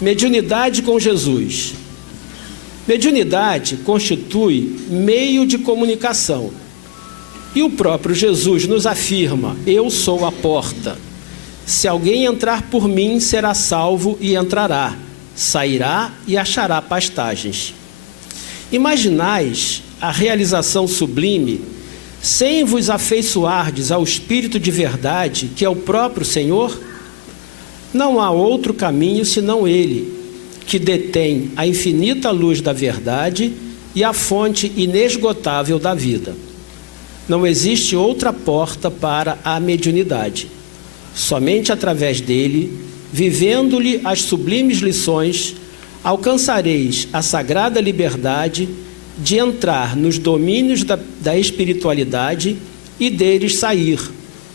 Mediunidade com Jesus. Mediunidade constitui meio de comunicação. E o próprio Jesus nos afirma: eu sou a porta. Se alguém entrar por mim, será salvo e entrará, sairá e achará pastagens. Imaginais a realização sublime, sem vos afeiçoardes ao Espírito de verdade, que é o próprio Senhor? Não há outro caminho senão Ele, que detém a infinita luz da verdade e a fonte inesgotável da vida. Não existe outra porta para a mediunidade. Somente através dele, vivendo-lhe as sublimes lições, alcançareis a sagrada liberdade de entrar nos domínios da espiritualidade e deles sair,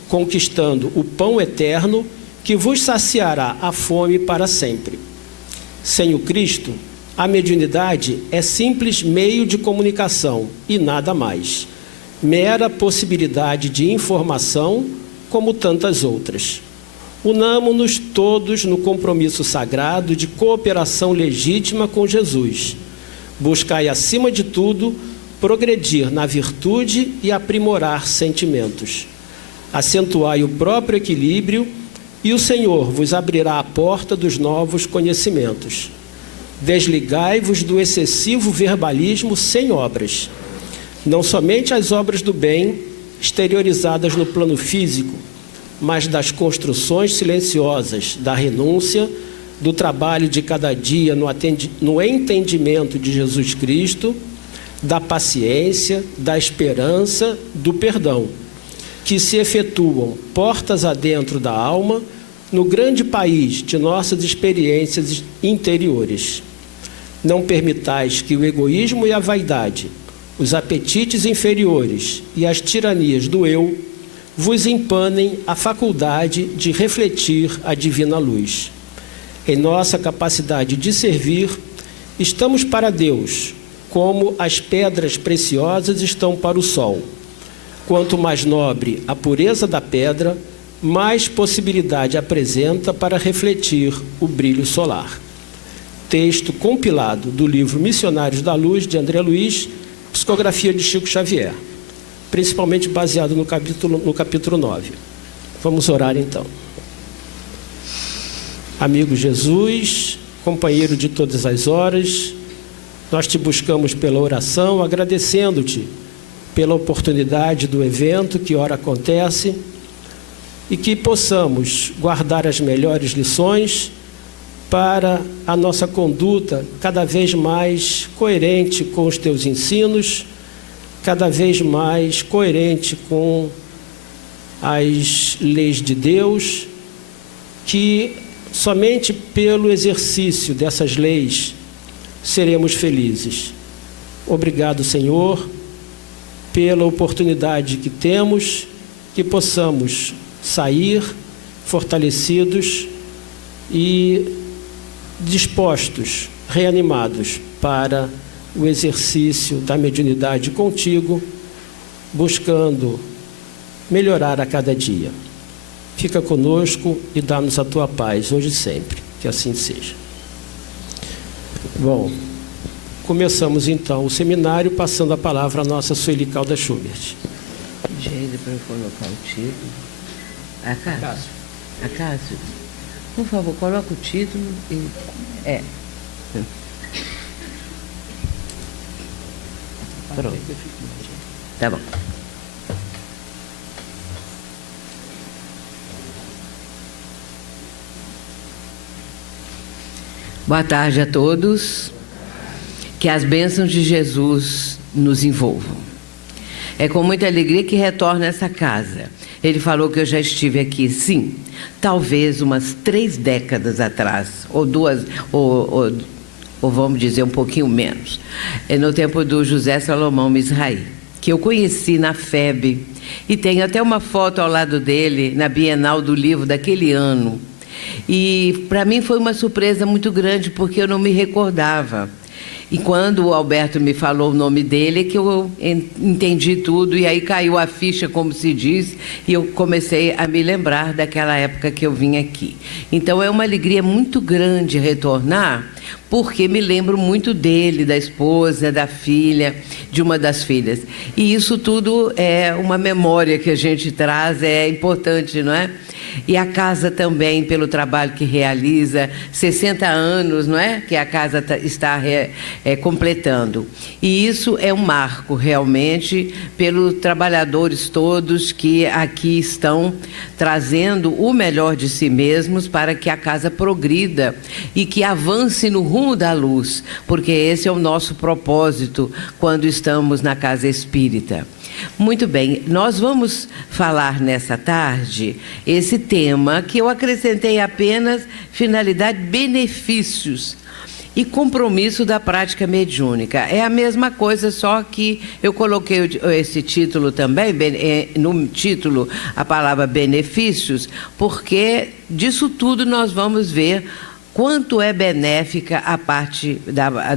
conquistando o pão eterno que vos saciará a fome para sempre. Sem o Cristo, a mediunidade é simples meio de comunicação e nada mais. Mera possibilidade de informação, como tantas outras. Unamo-nos todos no compromisso sagrado de cooperação legítima com Jesus. Buscai, acima de tudo, progredir na virtude e aprimorar sentimentos. Acentuai o próprio equilíbrio e o Senhor vos abrirá a porta dos novos conhecimentos. Desligai-vos do excessivo verbalismo sem obras. Não somente as obras do bem, exteriorizadas no plano físico, mas das construções silenciosas, da renúncia, do trabalho de cada dia no entendimento de Jesus Cristo, da paciência, da esperança, do perdão, que se efetuam portas adentro da alma, no grande país de nossas experiências interiores. Não permitais que o egoísmo e a vaidade, os apetites inferiores e as tiranias do eu vos empanem a faculdade de refletir a divina luz. Em nossa capacidade de servir, estamos para Deus, como as pedras preciosas estão para o sol. Quanto mais nobre a pureza da pedra, mais possibilidade apresenta para refletir o brilho solar. Texto compilado do livro Missionários da Luz, de André Luiz, psicografia de Chico Xavier, principalmente baseado no capítulo 9. Vamos orar então. Amigo Jesus, companheiro de todas as horas, nós te buscamos pela oração, agradecendo-te pela oportunidade do evento que ora acontece e que possamos guardar as melhores lições para a nossa conduta cada vez mais coerente com os teus ensinos, cada vez mais coerente com as leis de Deus, que somente pelo exercício dessas leis seremos felizes. Obrigado, Senhor, pela oportunidade que temos, que possamos sair fortalecidos e dispostos, reanimados para o exercício da mediunidade contigo, buscando melhorar a cada dia. Fica conosco e dá-nos a tua paz, hoje e sempre, que assim seja. Bom, começamos então o seminário, passando a palavra à nossa Sueli Caldas Schubert. Geide, para eu colocar o título. Acácio, por favor, coloca o título e... Pronto. Tá bom. Boa tarde a todos. Que as bênçãos de Jesus nos envolvam. É com muita alegria que retorno a essa casa. Ele falou que eu já estive aqui, sim, talvez umas 3 décadas atrás, ou 2, ou vamos dizer um pouquinho menos, no tempo do José Salomão Misraí, que eu conheci na FEB, e tenho até uma foto ao lado dele na Bienal do Livro daquele ano. E para mim foi uma surpresa muito grande, porque eu não me recordava. E quando o Alberto me falou o nome dele, é que eu entendi tudo, e aí caiu a ficha, como se diz, e eu comecei a me lembrar daquela época que eu vim aqui. Então, é uma alegria muito grande retornar, porque me lembro muito dele, da esposa, da filha, de uma das filhas. E isso tudo é uma memória que a gente traz, é importante, não é? E a casa também, pelo trabalho que realiza, 60 anos, não é? Que a casa está completando. E isso é um marco, realmente, pelos trabalhadores todos que aqui estão trazendo o melhor de si mesmos para que a casa progrida e que avance no rumo da luz, porque esse é o nosso propósito quando estamos na casa espírita. Muito bem, nós vamos falar nessa tarde esse tema que eu acrescentei apenas finalidade, benefícios e compromisso da prática mediúnica. É a mesma coisa, só que eu coloquei esse título também, no título a palavra benefícios, porque disso tudo nós vamos ver quanto é benéfica a parte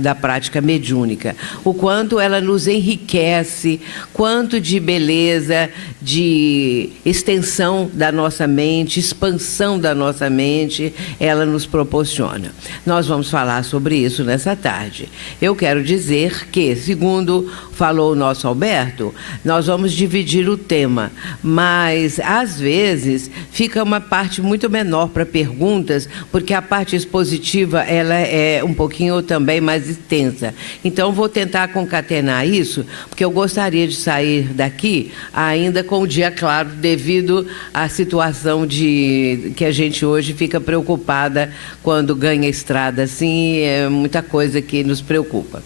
da prática mediúnica, o quanto ela nos enriquece, quanto de beleza, de extensão da nossa mente, expansão da nossa mente, ela nos proporciona. Nós vamos falar sobre isso nessa tarde. Eu quero dizer que, segundo falou o nosso Alberto, nós vamos dividir o tema, mas às vezes fica uma parte muito menor para perguntas, porque a parte expositiva ela é um pouquinho também mais extensa. Então vou tentar concatenar isso, porque eu gostaria de sair daqui ainda com o dia claro, devido à situação que a gente hoje fica preocupada quando ganha estrada, assim, é muita coisa que nos preocupa.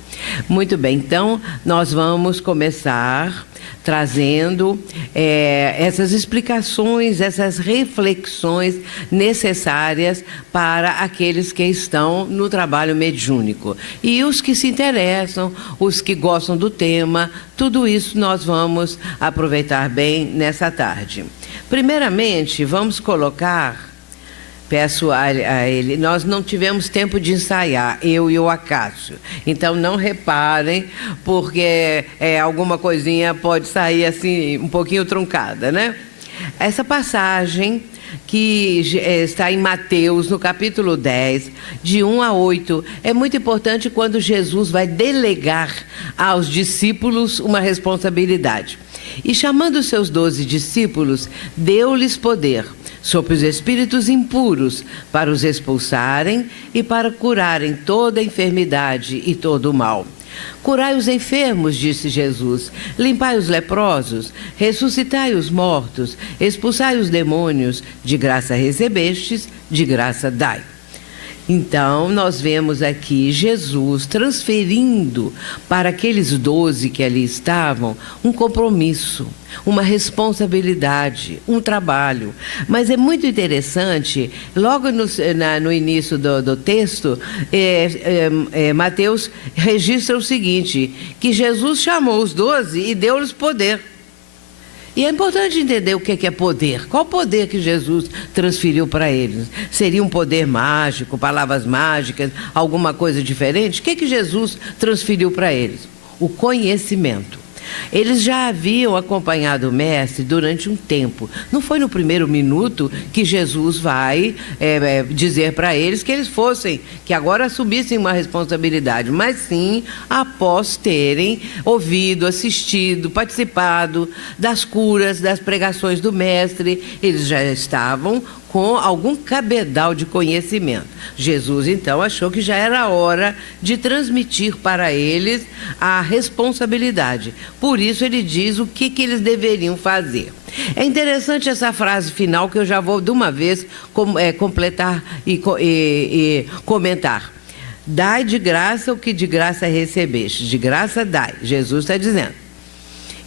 Muito bem, então nós vamos começar trazendo essas explicações, essas reflexões necessárias para aqueles que estão no trabalho mediúnico. E os que se interessam, os que gostam do tema, tudo isso nós vamos aproveitar bem nessa tarde. Primeiramente, vamos colocar... Peço a ele, nós não tivemos tempo de ensaiar, eu e o Acácio. Então, não reparem, porque alguma coisinha pode sair assim, um pouquinho truncada, né? Essa passagem que está em Mateus, no capítulo 10, de 1 a 8, é muito importante quando Jesus vai delegar aos discípulos uma responsabilidade. E chamando os seus 12 discípulos, deu-lhes poder sobre os espíritos impuros, para os expulsarem e para curarem toda a enfermidade e todo o mal. Curai os enfermos, disse Jesus, limpai os leprosos, ressuscitai os mortos, expulsai os demônios, de graça recebestes, de graça dai. Então, nós vemos aqui Jesus transferindo para aqueles 12 que ali estavam um compromisso, uma responsabilidade, um trabalho. Mas é muito interessante, logo no início do texto, Mateus registra o seguinte, que Jesus chamou os 12 e deu-lhes poder. E é importante entender o que é poder. Qual o poder que Jesus transferiu para eles? Seria um poder mágico, palavras mágicas, alguma coisa diferente? O que Jesus transferiu para eles? O conhecimento. Eles já haviam acompanhado o Mestre durante um tempo. Não foi no primeiro minuto que Jesus vai dizer para eles que eles fossem, que agora assumissem uma responsabilidade, mas sim após terem ouvido, assistido, participado das curas, das pregações do Mestre. Eles já estavam com algum cabedal de conhecimento. Jesus, então, achou que já era hora de transmitir para eles a responsabilidade. Por isso, ele diz o que eles deveriam fazer. É interessante essa frase final, que eu já vou, de uma vez, completar e comentar. Dai de graça o que de graça recebeste. De graça, dai. Jesus está dizendo.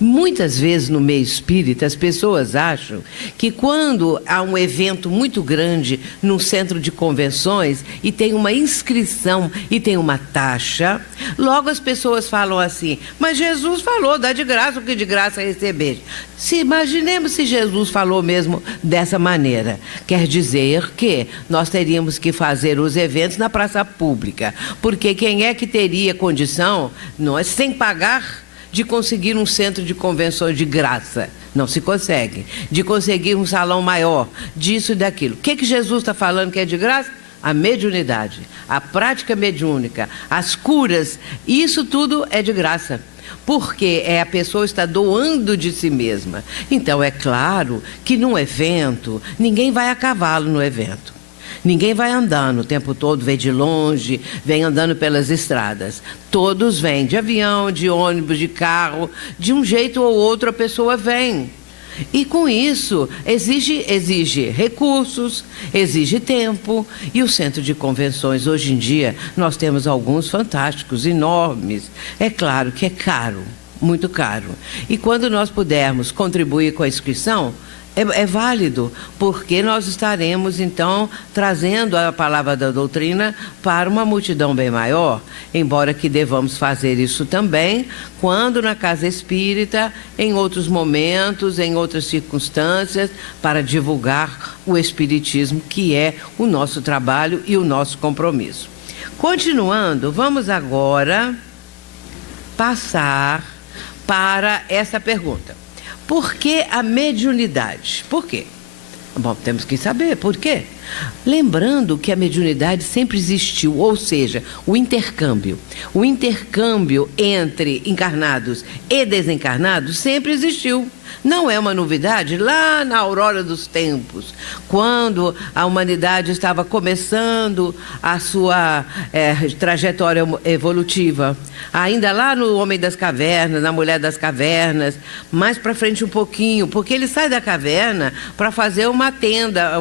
Muitas vezes no meio espírita as pessoas acham que quando há um evento muito grande num centro de convenções e tem uma inscrição e tem uma taxa, logo as pessoas falam assim, mas Jesus falou, dá de graça o que de graça receber. Imaginemos se Jesus falou mesmo dessa maneira. Quer dizer que nós teríamos que fazer os eventos na praça pública, porque quem é que teria condição, nós sem pagar, de conseguir um centro de convenções de graça? Não se consegue. De conseguir um salão maior, disso e daquilo. O que Jesus está falando que é de graça? A mediunidade, a prática mediúnica, as curas, isso tudo é de graça. Porque a pessoa está doando de si mesma. Então é claro que num evento, ninguém vai a cavalo no evento. Ninguém vai andando o tempo todo, vem de longe, vem andando pelas estradas. Todos vêm de avião, de ônibus, de carro, de um jeito ou outro a pessoa vem. E com isso, exige recursos, exige tempo. E o centro de convenções, hoje em dia, nós temos alguns fantásticos, enormes. É claro que é caro, muito caro. E quando nós pudermos contribuir com a inscrição, é válido, porque nós estaremos, então, trazendo a palavra da doutrina para uma multidão bem maior, embora que devamos fazer isso também quando na casa espírita, em outros momentos, em outras circunstâncias, para divulgar o espiritismo, que é o nosso trabalho e o nosso compromisso. Continuando, vamos agora passar para essa pergunta. Por que a mediunidade? Por quê? Bom, temos que saber por quê. Lembrando que a mediunidade sempre existiu, ou seja, o intercâmbio entre encarnados e desencarnados sempre existiu. Não é uma novidade. Lá na aurora dos tempos, quando a humanidade estava começando a sua trajetória evolutiva, ainda lá no Homem das Cavernas, na Mulher das Cavernas, mais para frente um pouquinho, porque ele sai da caverna para fazer uma tenda,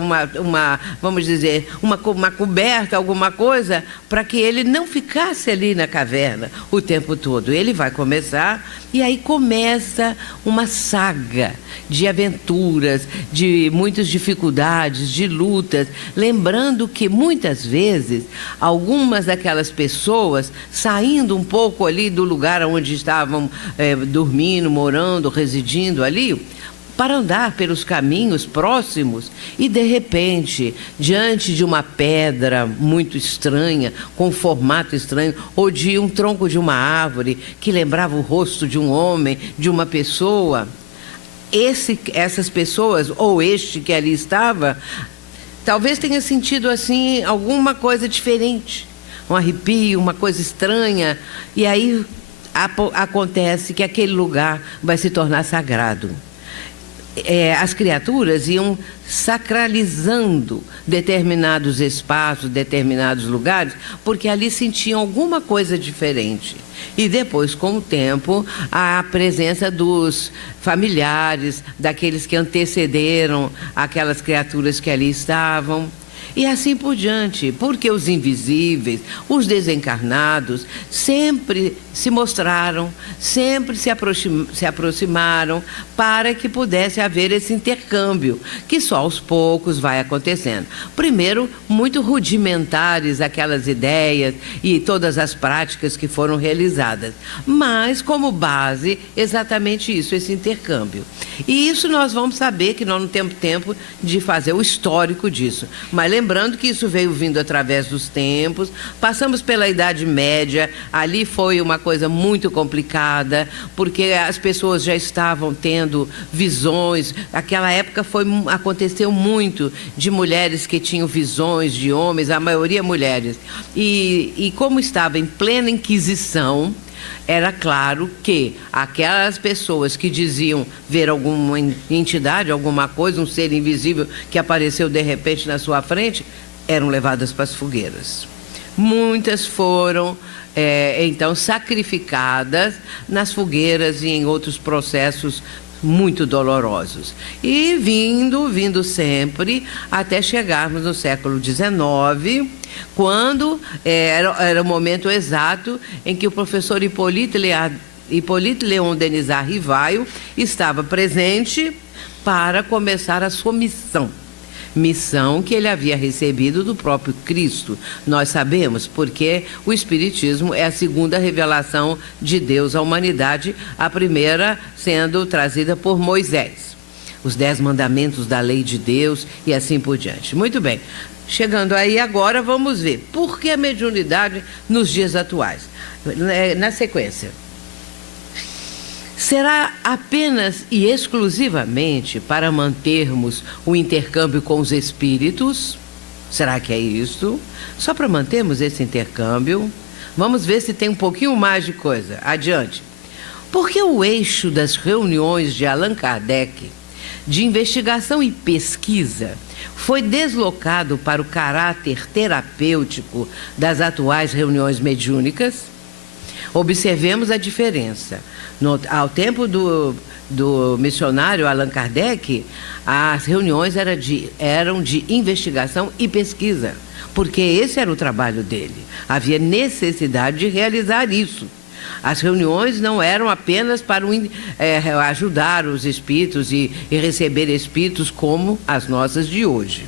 vamos dizer, uma coberta, alguma coisa, para que ele não ficasse ali na caverna o tempo todo. Ele vai começar, e aí começa uma saga de aventuras, de muitas dificuldades, de lutas, lembrando que muitas vezes algumas daquelas pessoas, saindo um pouco ali do lugar onde estavam dormindo, morando, residindo ali, para andar pelos caminhos próximos e, de repente, diante de uma pedra muito estranha, com um formato estranho, ou de um tronco de uma árvore que lembrava o rosto de um homem, de uma pessoa, essas pessoas, ou este que ali estava, talvez tenha sentido assim alguma coisa diferente, um arrepio, uma coisa estranha, e aí acontece que aquele lugar vai se tornar sagrado. As criaturas iam sacralizando determinados espaços, determinados lugares, porque ali sentiam alguma coisa diferente. E depois, com o tempo, a presença dos familiares, daqueles que antecederam aquelas criaturas que ali estavam. E assim por diante, porque os invisíveis, os desencarnados, sempre se mostraram, sempre se aproximaram para que pudesse haver esse intercâmbio, que só aos poucos vai acontecendo. Primeiro, muito rudimentares aquelas ideias e todas as práticas que foram realizadas, mas como base, exatamente isso, esse intercâmbio. E isso nós vamos saber que nós não temos tempo de fazer o histórico disso, mas lembrando que isso veio vindo através dos tempos, passamos pela Idade Média, ali foi uma coisa muito complicada, porque as pessoas já estavam tendo visões, aquela época aconteceu muito de mulheres que tinham visões de homens, a maioria mulheres, e como estava em plena Inquisição, era claro que aquelas pessoas que diziam ver alguma entidade, alguma coisa, um ser invisível que apareceu de repente na sua frente, eram levadas para as fogueiras. Muitas foram, então, sacrificadas nas fogueiras e em outros processos muito dolorosos. E vindo sempre, até chegarmos no século XIX, quando era o momento exato em que o professor Hipólito Hipólite Léon Denisard Rivaio estava presente para começar a sua missão. Missão que ele havia recebido do próprio Cristo. Nós sabemos porque o Espiritismo é a segunda revelação de Deus à humanidade, a primeira sendo trazida por Moisés. Os 10 mandamentos da lei de Deus e assim por diante. Muito bem, chegando aí agora vamos ver por que a mediunidade nos dias atuais. Na sequência. Será apenas e exclusivamente para mantermos o intercâmbio com os espíritos? Será que é isso? Só para mantermos esse intercâmbio? Vamos ver se tem um pouquinho mais de coisa. Adiante. Porque o eixo das reuniões de Allan Kardec, de investigação e pesquisa, foi deslocado para o caráter terapêutico das atuais reuniões mediúnicas? Observemos a diferença. Ao tempo do missionário Allan Kardec, as reuniões eram de investigação e pesquisa, porque esse era o trabalho dele. Havia necessidade de realizar isso. As reuniões não eram apenas para ajudar os espíritos e receber espíritos como as nossas de hoje.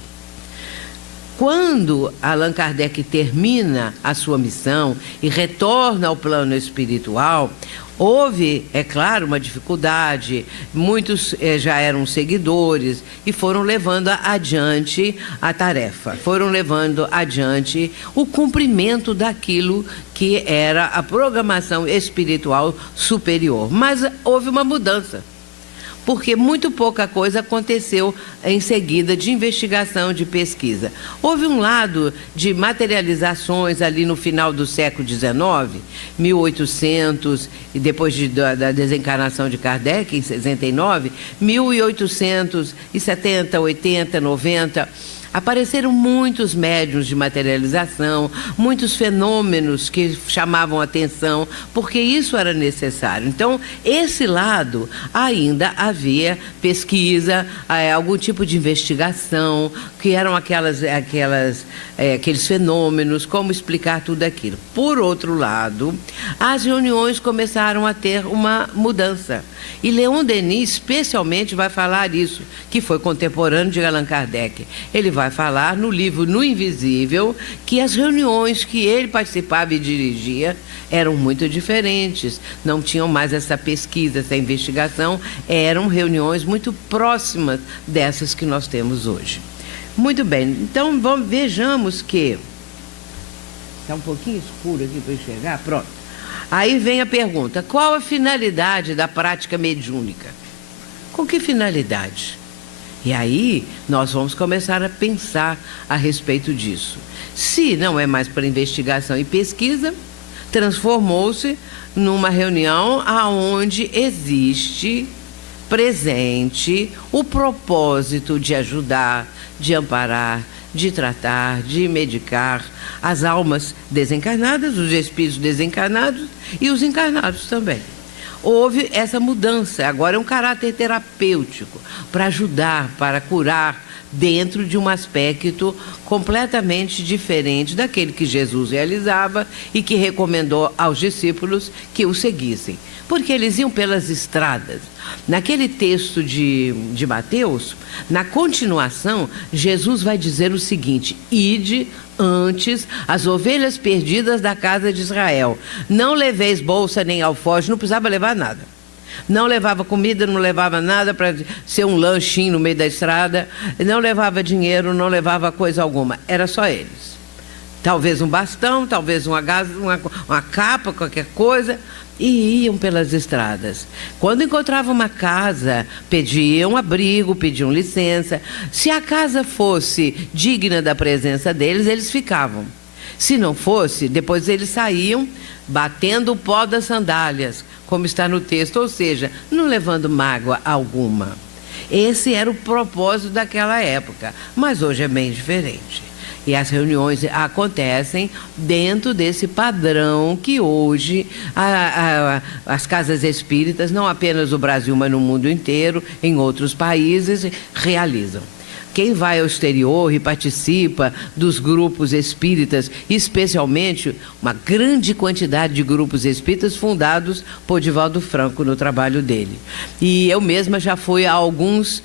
Quando Allan Kardec termina a sua missão e retorna ao plano espiritual, houve, é claro, uma dificuldade. Muitos já eram seguidores e foram levando adiante a tarefa, foram levando adiante o cumprimento daquilo que era a programação espiritual superior. Mas houve uma mudança, porque muito pouca coisa aconteceu em seguida de investigação, de pesquisa. Houve um lado de materializações ali no final do século XIX, 1800, e depois da desencarnação de Kardec, em 69, 1870, 80, 90... Apareceram muitos médiuns de materialização, muitos fenômenos que chamavam atenção, porque isso era necessário. Então, esse lado ainda havia pesquisa, algum tipo de investigação, que eram aqueles fenômenos, como explicar tudo aquilo. Por outro lado, as reuniões começaram a ter uma mudança. E Leon Denis, especialmente, vai falar isso, que foi contemporâneo de Allan Kardec. Ele vai falar no livro No Invisível que as reuniões que ele participava e dirigia eram muito diferentes, não tinham mais essa pesquisa, essa investigação, eram reuniões muito próximas dessas que nós temos hoje. Muito bem, então vejamos que... Está um pouquinho escuro aqui para enxergar? Pronto. Aí vem a pergunta, qual a finalidade da prática mediúnica? Com que finalidade? E aí nós vamos começar a pensar a respeito disso. Se não é mais para investigação e pesquisa, transformou-se numa reunião onde existe presente o propósito de ajudar, de amparar, de tratar, de medicar as almas desencarnadas, os espíritos desencarnados e os encarnados também. Houve essa mudança, agora é um caráter terapêutico, para ajudar, para curar, dentro de um aspecto completamente diferente daquele que Jesus realizava e que recomendou aos discípulos que o seguissem. Porque eles iam pelas estradas. Naquele texto de Mateus, na continuação, Jesus vai dizer o seguinte: ide antes as ovelhas perdidas da casa de Israel. Não leveis bolsa nem alforje, não precisava levar nada. Não levava comida, não levava nada para ser um lanchinho no meio da estrada, não levava dinheiro, não levava coisa alguma, era só eles. Talvez um bastão, talvez uma capa, qualquer coisa, e iam pelas estradas. Quando encontravam uma casa, pediam abrigo, pediam licença. Se a casa fosse digna da presença deles, eles ficavam. Se não fosse, depois eles saíam batendo o pó das sandálias, como está no texto, ou seja, não levando mágoa alguma. Esse era o propósito daquela época, mas hoje é bem diferente. E as reuniões acontecem dentro desse padrão que hoje as casas espíritas, não apenas no Brasil, mas no mundo inteiro, em outros países, realizam. Quem vai ao exterior e participa dos grupos espíritas, especialmente uma grande quantidade de grupos espíritas fundados por Divaldo Franco no trabalho dele. E eu mesma já fui a alguns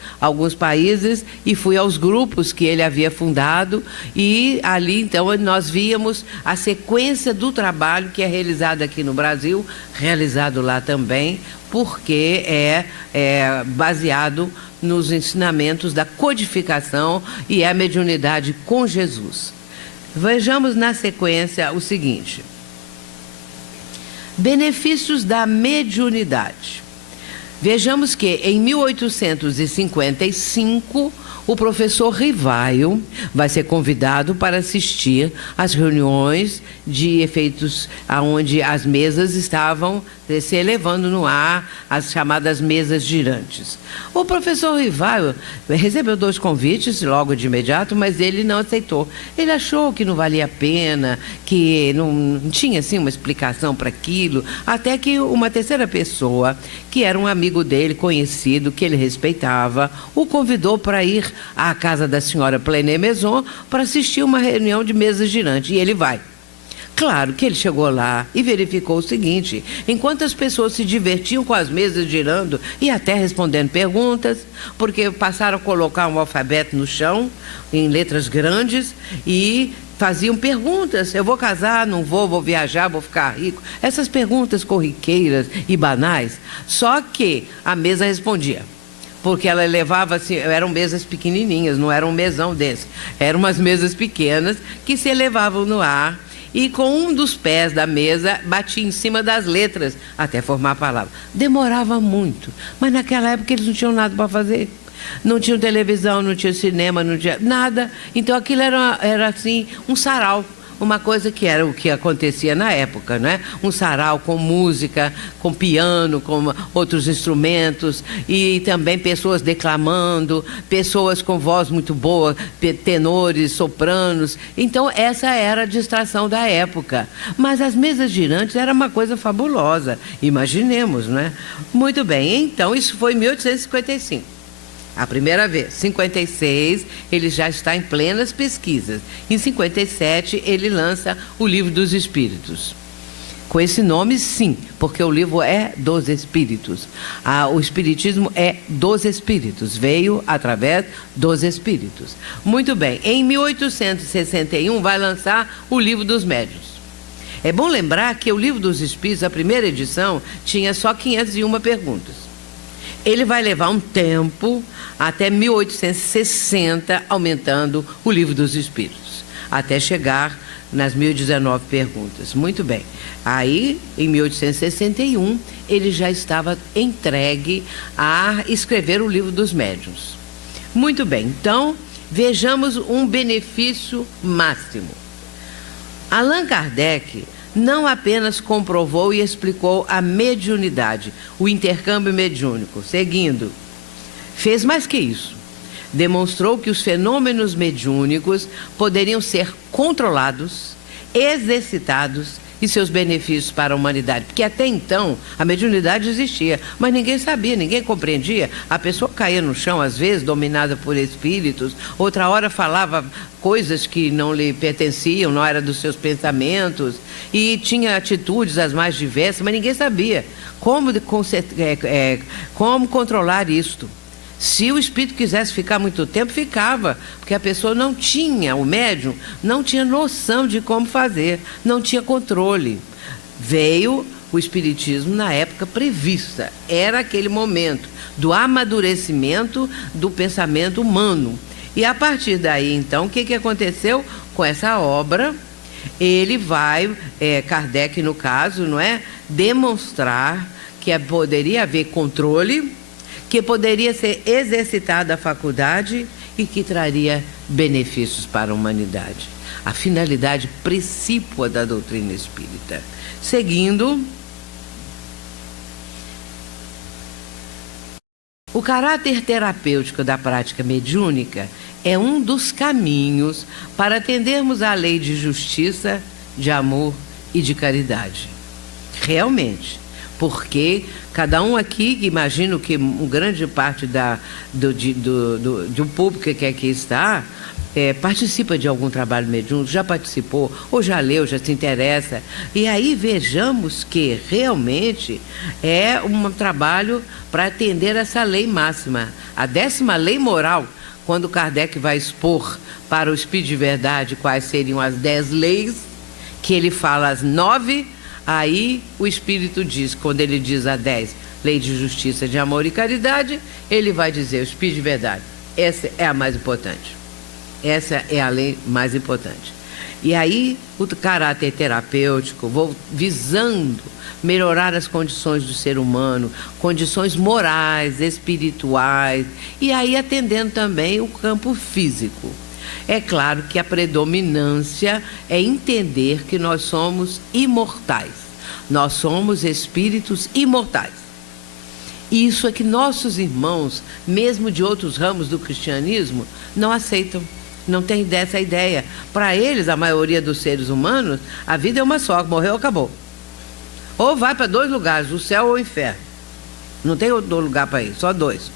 países e fui aos grupos que ele havia fundado, e ali então nós víamos a sequência do trabalho que é realizado aqui no Brasil, realizado lá também, porque é baseado nos ensinamentos da codificação e a mediunidade com Jesus. Vejamos na sequência o seguinte: benefícios da mediunidade. Vejamos que em 1855 o professor Rivaio vai ser convidado para assistir às reuniões de efeitos onde as mesas estavam se elevando no ar, as chamadas mesas girantes. O professor Rivaio recebeu 2 convites logo de imediato, mas ele não aceitou. Ele achou que não valia a pena, que não tinha assim uma explicação para aquilo, até que uma terceira pessoa, que era um amigo dele, conhecido, que ele respeitava, o convidou para ir à casa da senhora Plené Maison para assistir uma reunião de mesa girante, e ele vai. Claro que ele chegou lá e verificou o seguinte: enquanto as pessoas se divertiam com as mesas girando e até respondendo perguntas, porque passaram a colocar um alfabeto no chão, em letras grandes, e faziam perguntas: eu vou casar, não vou, vou viajar, vou ficar rico. Essas perguntas corriqueiras e banais, só que a mesa respondia. Porque ela levava, assim, eram mesas pequenininhas, não era um mesão desse. Eram umas mesas pequenas que se elevavam no ar, e com um dos pés da mesa batia em cima das letras até formar a palavra. Demorava muito, mas naquela época eles não tinham nada para fazer. Não tinham televisão, não tinha cinema, não tinha nada. Então aquilo era assim, um sarau. Uma coisa que era o que acontecia na época, né? Um sarau com música, com piano, com outros instrumentos, e também pessoas declamando, pessoas com voz muito boa, tenores, sopranos. Então essa era a distração da época. Mas as mesas girantes era uma coisa fabulosa, imaginemos, né? Muito bem, então isso foi em 1855. A primeira vez. 56, ele já está em plenas pesquisas. Em 57, ele lança o Livro dos Espíritos. Com esse nome, sim, porque o livro é dos Espíritos. O Espiritismo é dos Espíritos, veio através dos Espíritos. Muito bem, em 1861 vai lançar o Livro dos Médiuns. É bom lembrar que o Livro dos Espíritos, a primeira edição, tinha só 501 perguntas. Ele vai levar um tempo, até 1860, aumentando o Livro dos Espíritos, até chegar nas 1019 perguntas. Muito bem. Aí, em 1861, ele já estava entregue a escrever o Livro dos Médiuns. Muito bem. Então, vejamos um benefício máximo. Allan Kardec não apenas comprovou e explicou a mediunidade, o intercâmbio mediúnico, seguindo, fez mais que isso. Demonstrou que os fenômenos mediúnicos poderiam ser controlados, exercitados e seus benefícios para a humanidade. Porque até então a mediunidade existia, mas ninguém sabia, ninguém compreendia. A pessoa caía no chão, às vezes, dominada por espíritos, outra hora falava coisas que não lhe pertenciam, não era dos seus pensamentos, e tinha atitudes as mais diversas, mas ninguém sabia como controlar isto. Se o espírito quisesse ficar muito tempo, ficava, porque a pessoa não tinha, o médium não tinha noção de como fazer, não tinha controle. Veio o espiritismo na época prevista, era aquele momento do amadurecimento do pensamento humano. E a partir daí, então, o que aconteceu com essa obra? Ele vai, Kardec no caso, não é, demonstrar que poderia haver controle, que poderia ser exercitada a faculdade e que traria benefícios para a humanidade. A finalidade precípua da doutrina espírita. Seguindo, o caráter terapêutico da prática mediúnica é um dos caminhos para atendermos à lei de justiça, de amor e de caridade. Realmente, Porque cada um aqui, imagino que uma grande parte do público que aqui está, participa de algum trabalho mediúnico, já participou, ou já leu, já se interessa. E aí vejamos que realmente é um trabalho para atender essa lei máxima, a 10ª lei moral. Quando Kardec vai expor para o Espírito de Verdade quais seriam as 10 leis, que ele fala as 9, aí o Espírito diz, quando ele diz a 10, lei de justiça, de amor e caridade, ele vai dizer, o Espírito de Verdade, essa é a mais importante. Essa é a lei mais importante. E aí, o caráter terapêutico, vou visando melhorar as condições do ser humano, condições morais, espirituais, e aí atendendo também o campo físico. É claro que a predominância é entender que nós somos imortais. Nós somos espíritos imortais. Isso é que nossos irmãos, mesmo de outros ramos do cristianismo, não aceitam. Não tem dessa ideia. Para eles, a maioria dos seres humanos, a vida é uma só, morreu, acabou. Ou vai para 2 lugares, o céu ou o inferno. Não tem outro lugar para ir, só 2.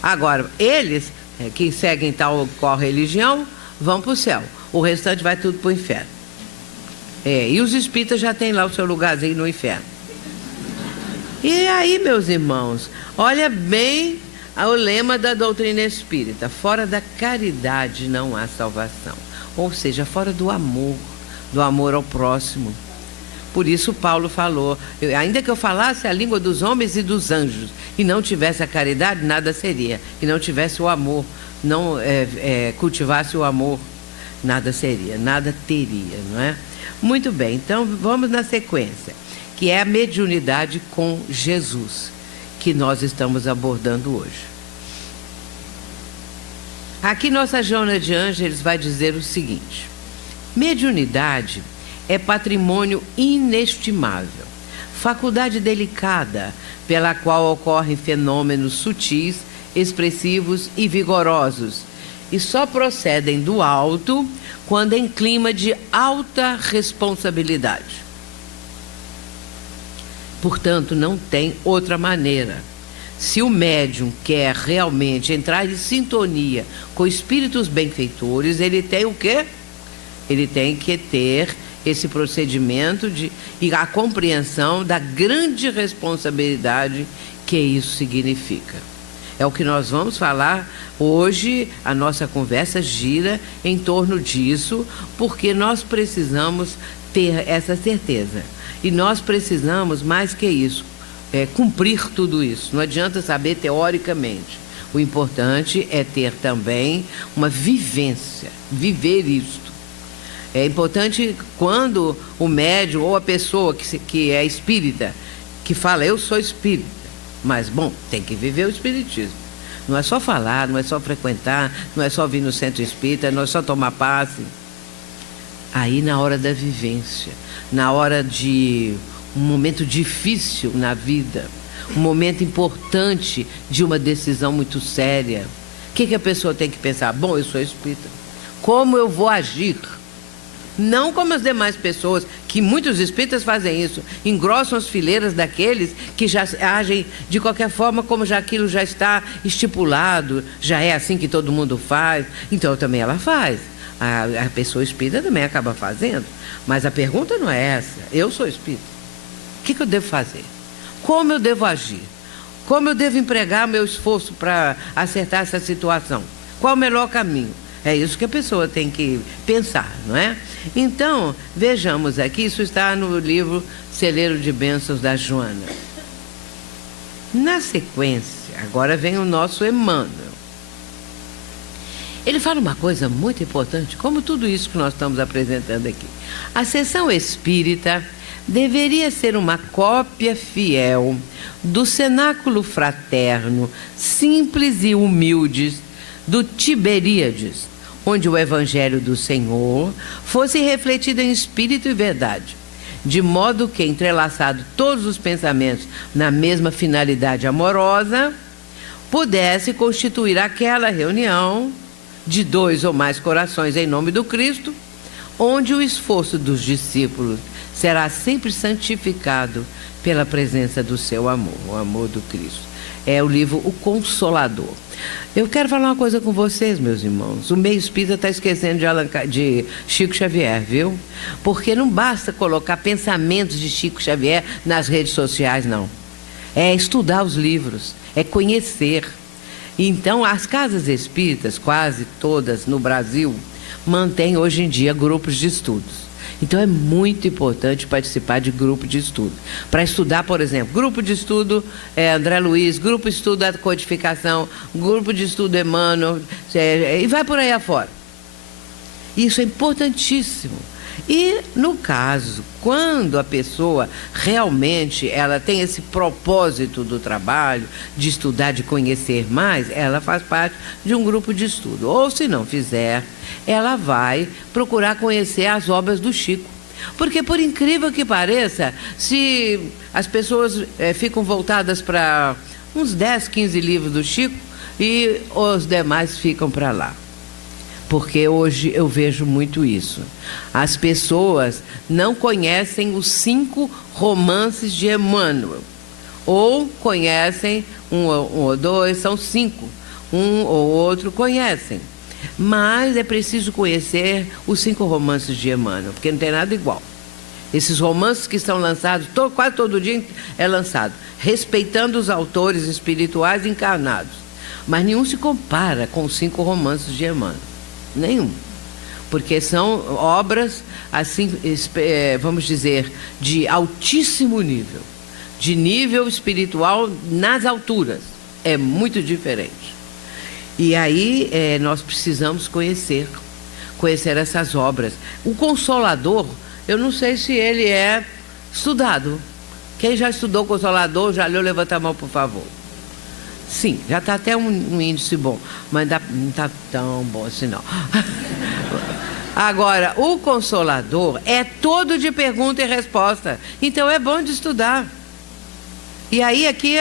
Agora, eles, que seguem qual religião, vão para o céu. O restante vai tudo para o inferno. E os espíritas já têm lá o seu lugarzinho no inferno. E aí, meus irmãos, olha bem o lema da doutrina espírita: fora da caridade não há salvação. Ou seja, fora do amor ao próximo. Por isso Paulo falou, ainda que eu falasse a língua dos homens e dos anjos, e não tivesse a caridade, nada seria. E não tivesse o amor, não cultivasse o amor, nada seria, nada teria, não é? Muito bem, então vamos na sequência, que é a mediunidade com Jesus, que nós estamos abordando hoje. Aqui nossa Joana de Ângeles vai dizer o seguinte: mediunidade é patrimônio inestimável, faculdade delicada pela qual ocorrem fenômenos sutis, expressivos e vigorosos, e só procedem do alto quando em clima de alta responsabilidade. Portanto, não tem outra maneira. Se o médium quer realmente entrar em sintonia com espíritos benfeitores, ele tem o quê? Ele tem que ter esse procedimento e a compreensão da grande responsabilidade que isso significa. É o que nós vamos falar hoje. A nossa conversa gira em torno disso, porque nós precisamos ter essa certeza. E nós precisamos, mais que isso, cumprir tudo isso. Não adianta saber teoricamente. O importante é ter também uma vivência, viver isto. É importante quando o médium ou a pessoa que é espírita, que fala, eu sou espírita, mas, bom, tem que viver o espiritismo. Não é só falar, não é só frequentar, não é só vir no centro espírita, não é só tomar passe. Aí, na hora da vivência, na hora de um momento difícil na vida, um momento importante de uma decisão muito séria, o que a pessoa tem que pensar? Bom, eu sou espírita, como eu vou agir? Não como as demais pessoas, que muitos espíritas fazem isso, engrossam as fileiras daqueles que já agem de qualquer forma, como já aquilo já está estipulado, já é assim que todo mundo faz, então também ela faz. A pessoa espírita também acaba fazendo, mas a pergunta não é essa. Eu sou espírita, o que eu devo fazer? Como eu devo agir? Como eu devo empregar meu esforço para acertar essa situação? Qual o melhor caminho? É isso que a pessoa tem que pensar, não é? Então, vejamos aqui, isso está no livro Celeiro de Bênçãos da Joana. Na sequência, agora vem o nosso Emmanuel. Ele fala uma coisa muito importante, como tudo isso que nós estamos apresentando aqui. A sessão espírita deveria ser uma cópia fiel do cenáculo fraterno, simples e humilde, do Tiberíades, onde o Evangelho do Senhor fosse refletido em espírito e verdade, de modo que, entrelaçado todos os pensamentos na mesma finalidade amorosa, pudesse constituir aquela reunião de 2 ou mais corações em nome do Cristo, onde o esforço dos discípulos será sempre santificado pela presença do seu amor, o amor do Cristo. É o livro O Consolador. Eu quero falar uma coisa com vocês, meus irmãos. O meio espírita está esquecendo de Chico Xavier, viu? Porque não basta colocar pensamentos de Chico Xavier nas redes sociais, não. É estudar os livros, é conhecer. Então, as casas espíritas, quase todas no Brasil, mantêm hoje em dia grupos de estudos. Então, é muito importante participar de grupo de estudo. Para estudar, por exemplo, grupo de estudo André Luiz, grupo de estudo da codificação, grupo de estudo Emmanuel, e vai por aí afora. Isso é importantíssimo. E, no caso, quando a pessoa realmente ela tem esse propósito do trabalho, de estudar, de conhecer mais, ela faz parte de um grupo de estudo. Ou, se não fizer, ela vai procurar conhecer as obras do Chico. Porque, por incrível que pareça, se as pessoas ficam voltadas para uns 10, 15 livros do Chico e os demais ficam para lá. Porque hoje eu vejo muito isso. As pessoas não conhecem os 5 romances de Emmanuel. Ou conhecem um ou dois, são 5. Um ou outro conhecem. Mas é preciso conhecer os 5 romances de Emmanuel, porque não tem nada igual. Esses romances que são lançados, quase todo dia é lançado, respeitando os autores espirituais encarnados. Mas nenhum se compara com os 5 romances de Emmanuel. Nenhum. Porque são obras, assim, vamos dizer, de altíssimo nível. De nível espiritual nas alturas. É muito diferente. E aí nós precisamos conhecer essas obras. O Consolador, eu não sei se ele é estudado. Quem já estudou o Consolador, já leu, levanta a mão, por favor. Sim, já está até um índice bom, mas não está tão bom assim, não. Agora, o Consolador é todo de pergunta e resposta. Então, é bom de estudar. E aí, aqui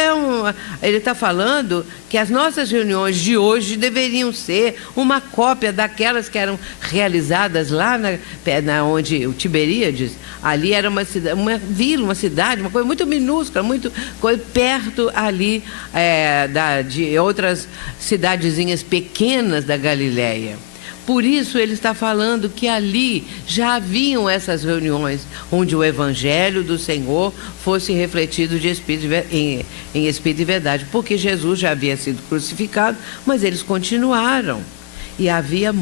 ele está falando que as nossas reuniões de hoje deveriam ser uma cópia daquelas que eram realizadas lá onde o Tiberíades, ali era uma vila, uma cidade, uma coisa muito minúscula, perto ali de outras cidadezinhas pequenas da Galileia. Por isso ele está falando que ali já haviam essas reuniões onde o Evangelho do Senhor fosse refletido em Espírito e Verdade, porque Jesus já havia sido crucificado, mas eles continuaram. E havia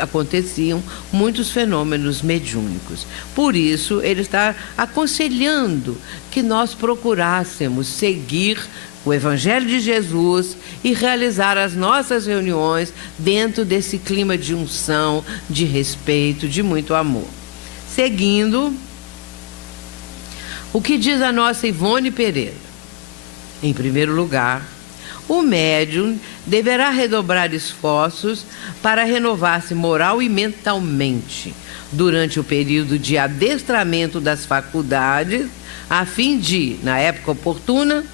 aconteciam muitos fenômenos mediúnicos. Por isso ele está aconselhando que nós procurássemos seguir o Evangelho de Jesus e realizar as nossas reuniões dentro desse clima de unção, de respeito, de muito amor. Seguindo, o que diz a nossa Ivone Pereira? Em primeiro lugar, o médium deverá redobrar esforços para renovar-se moral e mentalmente durante o período de adestramento das faculdades, a fim de, na época oportuna,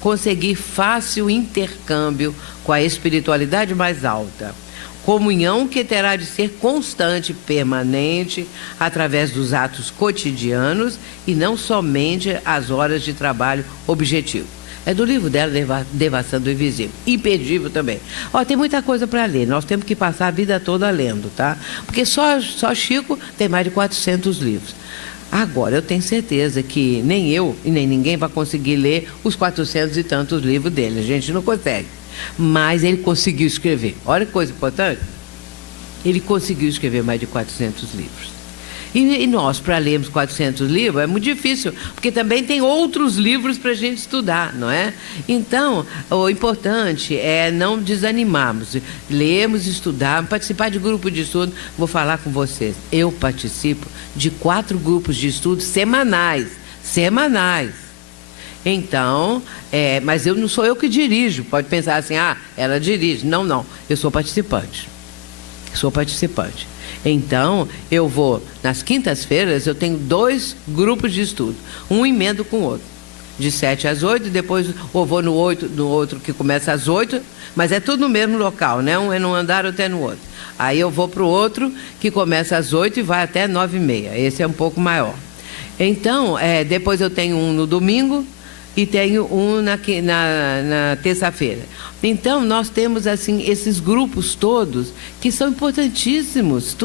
conseguir fácil intercâmbio com a espiritualidade mais alta. Comunhão que terá de ser constante e permanente através dos atos cotidianos e não somente as horas de trabalho objetivo. É do livro dela, Devassando o Invisível. Imperdível também. Tem muita coisa para ler. Nós temos que passar a vida toda lendo, tá? Porque só Chico tem mais de 400 livros. Agora, eu tenho certeza que nem eu e nem ninguém vai conseguir ler os 400 e tantos livros dele. A gente não consegue. Mas ele conseguiu escrever. Olha que coisa importante. Ele conseguiu escrever mais de 400 livros. E nós, para lermos 400 livros, é muito difícil, porque também tem outros livros para a gente estudar, não é? Então, o importante é não desanimarmos, lermos, estudarmos, participar de grupo de estudo. Vou falar com vocês, eu participo de 4 grupos de estudo semanais. Então, mas não sou eu que dirijo, pode pensar assim, ela dirige. Não, eu sou participante. Então, eu vou, nas quintas-feiras, eu tenho 2 grupos de estudo. Um emendo com o outro. De 7 às 8, depois eu vou no outro que começa às 8, mas é tudo no mesmo local, né? Um é num andar, outro é no outro. Aí eu vou para o outro, que começa às 8 e vai até 9h30. Esse é um pouco maior. Então, depois eu tenho um no domingo e tenho um na terça-feira. Então, nós temos assim esses grupos todos que são importantíssimos.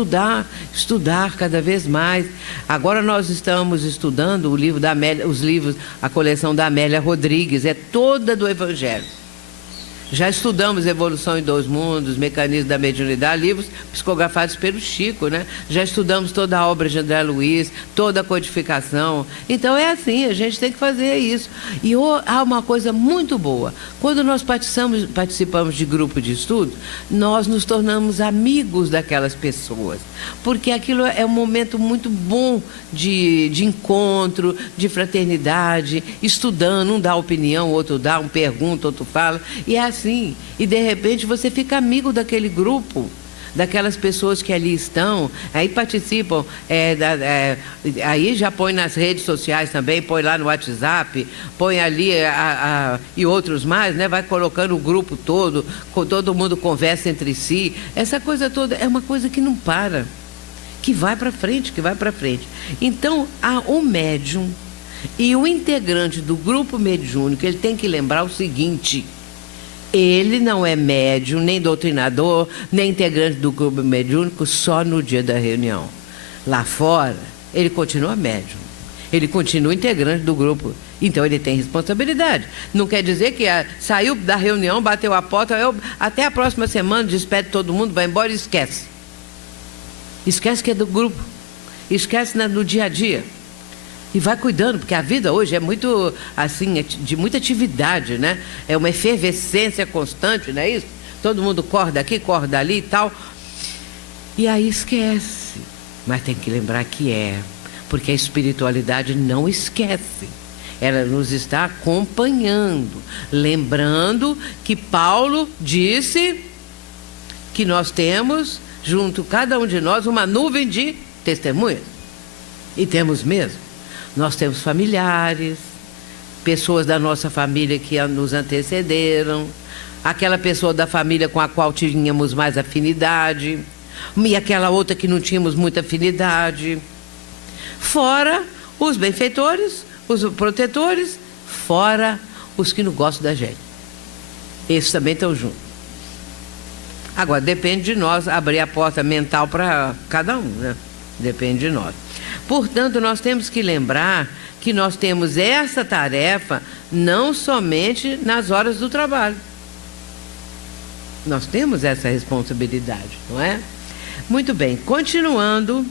Estudar cada vez mais. Agora nós estamos estudando o livro da Amélia, a coleção da Amélia Rodrigues, é toda do Evangelho. Já estudamos Evolução em Dois Mundos, Mecanismos da Mediunidade, livros psicografados pelo Chico, né? Já estudamos toda a obra de André Luiz, toda a codificação. Então é assim, a gente tem que fazer isso. E há uma coisa muito boa. Quando nós participamos de grupo de estudo, nós nos tornamos amigos daquelas pessoas. Porque aquilo é um momento muito bom de encontro, de fraternidade, estudando, um dá opinião, outro dá, um pergunta, outro fala. E é assim, e de repente você fica amigo daquele grupo, daquelas pessoas que ali estão, aí participam, aí já põe nas redes sociais também, põe lá no WhatsApp, põe ali e outros mais, né? Vai colocando o grupo todo mundo conversa entre si, essa coisa toda é uma coisa que não para, que vai para frente. Então, o médium e o integrante do grupo mediúnico, ele tem que lembrar o seguinte: ele não é médium, nem doutrinador, nem integrante do grupo mediúnico só no dia da reunião. Lá fora, ele continua médium. Ele continua integrante do grupo. Então, ele tem responsabilidade. Não quer dizer que saiu da reunião, bateu a porta, até a próxima semana, despede todo mundo, vai embora e esquece. Esquece que é do grupo. Esquece no dia a dia. E vai cuidando, porque a vida hoje é muito, assim, de muita atividade, né? É uma efervescência constante, não é isso? Todo mundo corre daqui, corre dali e tal. E aí esquece. Mas tem que lembrar que porque a espiritualidade não esquece. Ela nos está acompanhando. Lembrando que Paulo disse que nós temos, junto cada um de nós, uma nuvem de testemunhas. E temos mesmo. Nós temos familiares, pessoas da nossa família que nos antecederam, aquela pessoa da família com a qual tínhamos mais afinidade, e aquela outra que não tínhamos muita afinidade. Fora os benfeitores, os protetores, fora os que não gostam da gente. Esses também estão juntos. Agora, depende de nós abrir a porta mental para cada um, né? Depende de nós. Portanto, nós temos que lembrar que nós temos essa tarefa não somente nas horas do trabalho. Nós temos essa responsabilidade, não é? Muito bem, continuando.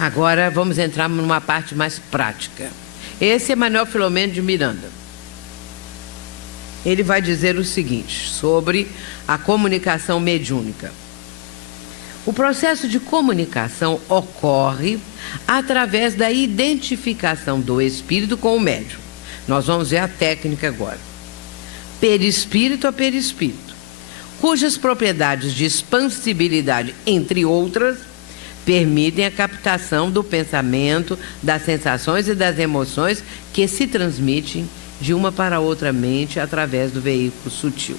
Agora vamos entrar numa parte mais prática. Esse é Manuel Filomeno de Miranda. Ele vai dizer o seguinte sobre a comunicação mediúnica. O processo de comunicação ocorre através da identificação do espírito com o médium. Nós vamos ver a técnica agora. Perispírito a perispírito, cujas propriedades de expansibilidade, entre outras, permitem a captação do pensamento, das sensações e das emoções que se transmitem de uma para outra mente através do veículo sutil.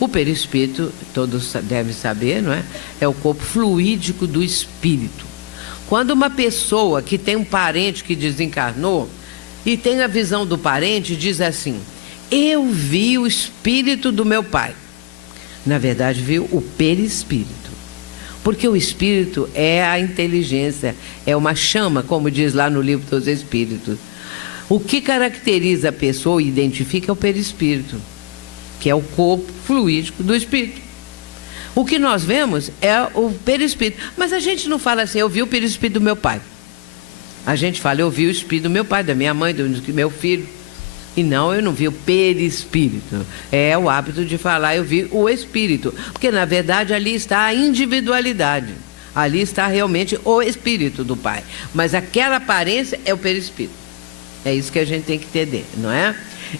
O perispírito, todos devem saber, não é? É o corpo fluídico do espírito. Quando uma pessoa que tem um parente que desencarnou e tem a visão do parente, diz assim: eu vi o espírito do meu pai. Na verdade, viu o perispírito. Porque o espírito é a inteligência, é uma chama, como diz lá no livro dos Espíritos. O que caracteriza a pessoa e identifica é o perispírito, que é o corpo fluídico do espírito. O que nós vemos é o perispírito. Mas a gente não fala assim: eu vi o perispírito do meu pai. A gente fala: eu vi o espírito do meu pai, da minha mãe, do meu filho. E não, eu não vi o perispírito. É o hábito de falar: eu vi o espírito. Porque, na verdade, ali está a individualidade. Ali está realmente o espírito do pai. Mas aquela aparência é o perispírito. É isso que a gente tem que entender, não é?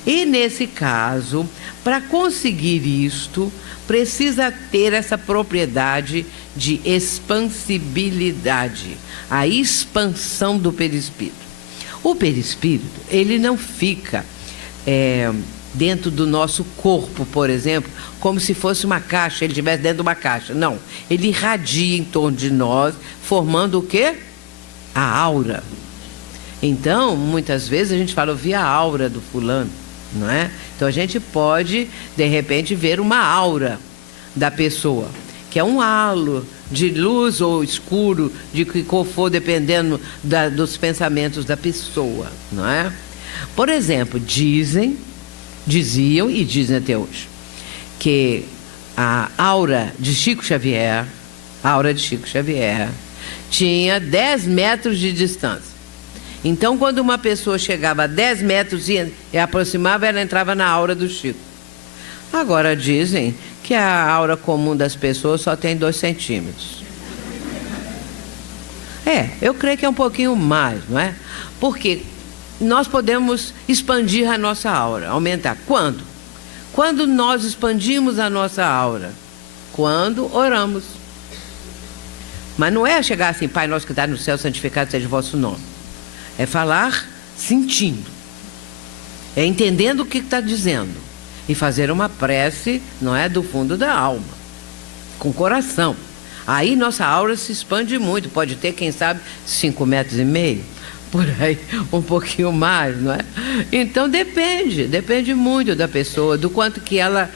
E nesse caso, para conseguir isto, precisa ter essa propriedade de expansibilidade, a expansão do perispírito. O perispírito, ele não fica dentro do nosso corpo, por exemplo, como se fosse uma caixa, ele estivesse dentro de uma caixa. Não, ele irradia em torno de nós, formando o quê? A aura. Então, muitas vezes a gente fala, eu vi a aura do fulano, não é? Então a gente pode, de repente, ver uma aura da pessoa, que é um halo de luz ou escuro, de que for, dependendo dos pensamentos da pessoa, não é? Por exemplo, diziam e dizem até hoje, que a aura de Chico Xavier, tinha 10 metros de distância. Então, quando uma pessoa chegava a 10 metros e aproximava, ela entrava na aura do Chico. Agora dizem que a aura comum das pessoas só tem 2 centímetros. Eu creio que é um pouquinho mais, não é? Porque nós podemos expandir a nossa aura, aumentar. Quando? Quando nós expandimos a nossa aura? Quando oramos. Mas não é chegar assim, Pai nosso que está no céu, santificado seja o vosso nome. É falar sentindo. É entendendo o que está dizendo. E fazer uma prece, não é, do fundo da alma. Com o coração. Aí nossa aura se expande muito. Pode ter, quem sabe, 5,5 metros. Por aí, um pouquinho mais, não é? Então depende muito da pessoa, do quanto que ela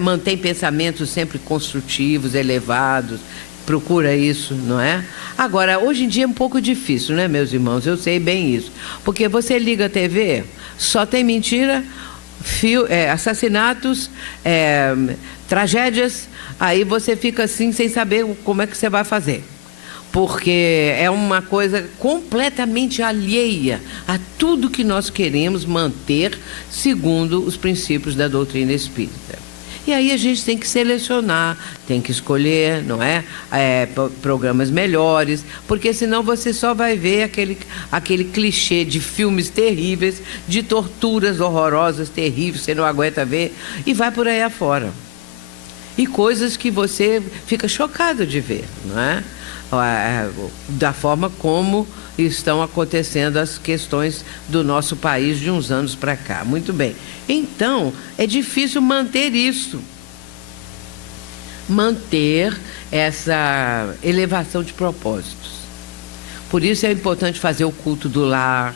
mantém pensamentos sempre construtivos, elevados, procura isso, não é? Agora, hoje em dia é um pouco difícil, né, meus irmãos? Eu sei bem isso, porque você liga a TV, só tem mentira, assassinatos, tragédias, aí você fica assim, sem saber como é que você vai fazer. Porque é uma coisa completamente alheia a tudo que nós queremos manter segundo os princípios da doutrina espírita. E aí a gente tem que selecionar, tem que escolher, não é? Programas melhores, porque senão você só vai ver aquele clichê de filmes terríveis, de torturas horrorosas, terríveis, você não aguenta ver, e vai por aí afora. E coisas que você fica chocado de ver, não é? Da forma como estão acontecendo as questões do nosso país de uns anos para cá. Muito bem. Então, é difícil manter isso. Manter essa elevação de propósitos. Por isso é importante fazer o culto do lar.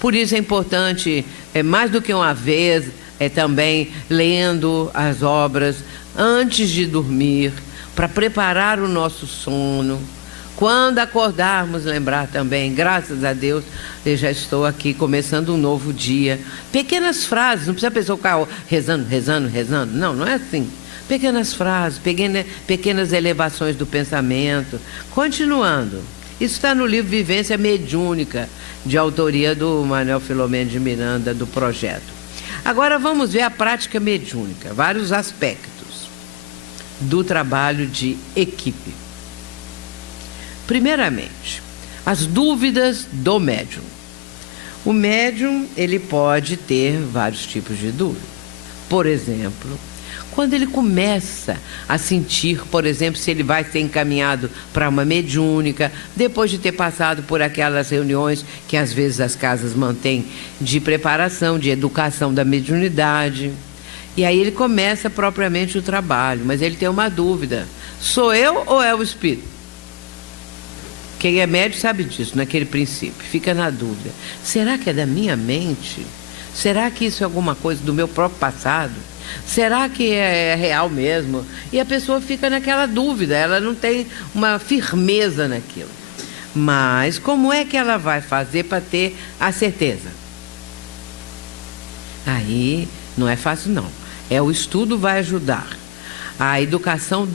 Por isso é importante, mais do que uma vez, também lendo as obras antes de dormir, para preparar o nosso sono. Quando acordarmos, lembrar também, graças a Deus, eu já estou aqui começando um novo dia. Pequenas frases, não precisa a pessoa ficar rezando. Não é assim. Pequenas frases, pequenas elevações do pensamento. Continuando. Isso está no livro Vivência Mediúnica, de autoria do Manuel Filomeno de Miranda, do projeto. Agora vamos ver a prática mediúnica, vários aspectos do trabalho de equipe. Primeiramente, as dúvidas do médium. O médium, ele pode ter vários tipos de dúvida. Por exemplo, quando ele começa a sentir, por exemplo, se ele vai ser encaminhado para uma mediúnica, depois de ter passado por aquelas reuniões que às vezes as casas mantêm de preparação, de educação da mediunidade. E aí ele começa propriamente o trabalho, mas ele tem uma dúvida. Sou eu ou é o espírito? Quem é médium sabe disso, naquele princípio. Fica na dúvida. Será que é da minha mente? Será que isso é alguma coisa do meu próprio passado? Será que é real mesmo? E a pessoa fica naquela dúvida, ela não tem uma firmeza naquilo. Mas como é que ela vai fazer para ter a certeza? Aí não é fácil não. O estudo vai ajudar. A educação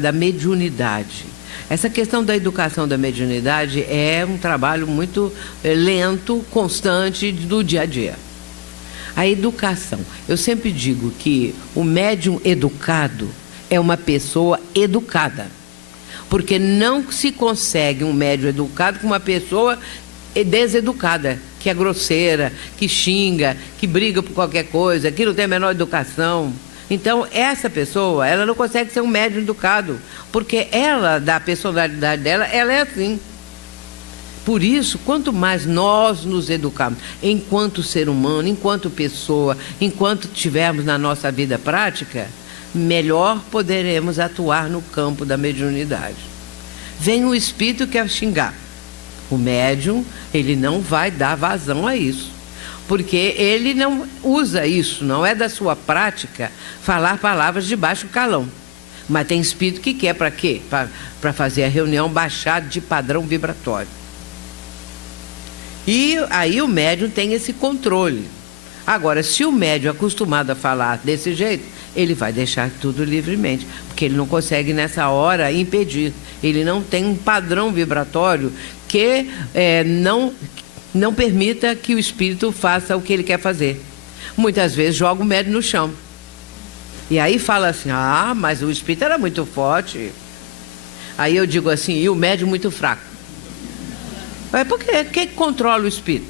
da mediunidade. Essa questão da educação da mediunidade é um trabalho muito lento, constante do dia a dia. A educação. Eu sempre digo que o médium educado é uma pessoa educada. Porque não se consegue um médium educado com uma pessoa deseducada, que é grosseira, que xinga, que briga por qualquer coisa, que não tem a menor educação. Então, essa pessoa, ela não consegue ser um médium educado, porque ela, da personalidade dela, ela é assim. Por isso, quanto mais nós nos educarmos, enquanto ser humano, enquanto pessoa, enquanto tivermos na nossa vida prática, melhor poderemos atuar no campo da mediunidade. Vem o espírito que quer xingar. O médium, ele não vai dar vazão a isso, porque ele não usa isso, não é da sua prática falar palavras de baixo calão. Mas tem espírito que quer para quê? Para fazer a reunião baixar de padrão vibratório. E aí o médium tem esse controle. Agora, se o médium é acostumado a falar desse jeito, ele vai deixar tudo livremente, porque ele não consegue nessa hora impedir. Ele não tem um padrão vibratório que não permita que o espírito faça o que ele quer fazer. Muitas vezes joga o médium no chão. E aí fala assim, mas o espírito era muito forte. Aí eu digo assim, e o médium muito fraco. Por quê? Quem controla o espírito?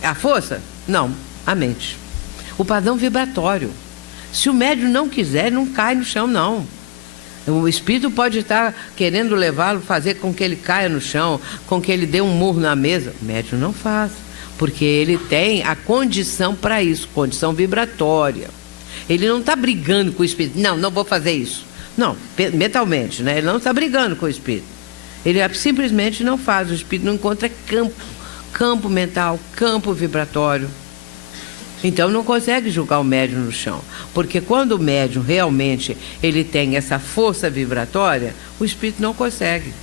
A força? Não, a mente. O padrão vibratório. Se o médium não quiser, não cai no chão, não. O espírito pode estar querendo levá-lo, fazer com que ele caia no chão, com que ele dê um murro na mesa. O médium não faz, porque ele tem a condição para isso, condição vibratória. Ele não está brigando com o espírito. Não vou fazer isso. Não, mentalmente, né? Ele não está brigando com o espírito. Ele simplesmente não faz. O espírito não encontra campo mental, campo vibratório. Então não consegue julgar o médium no chão. Porque quando o médium realmente ele tem essa força vibratória, o espírito não consegue.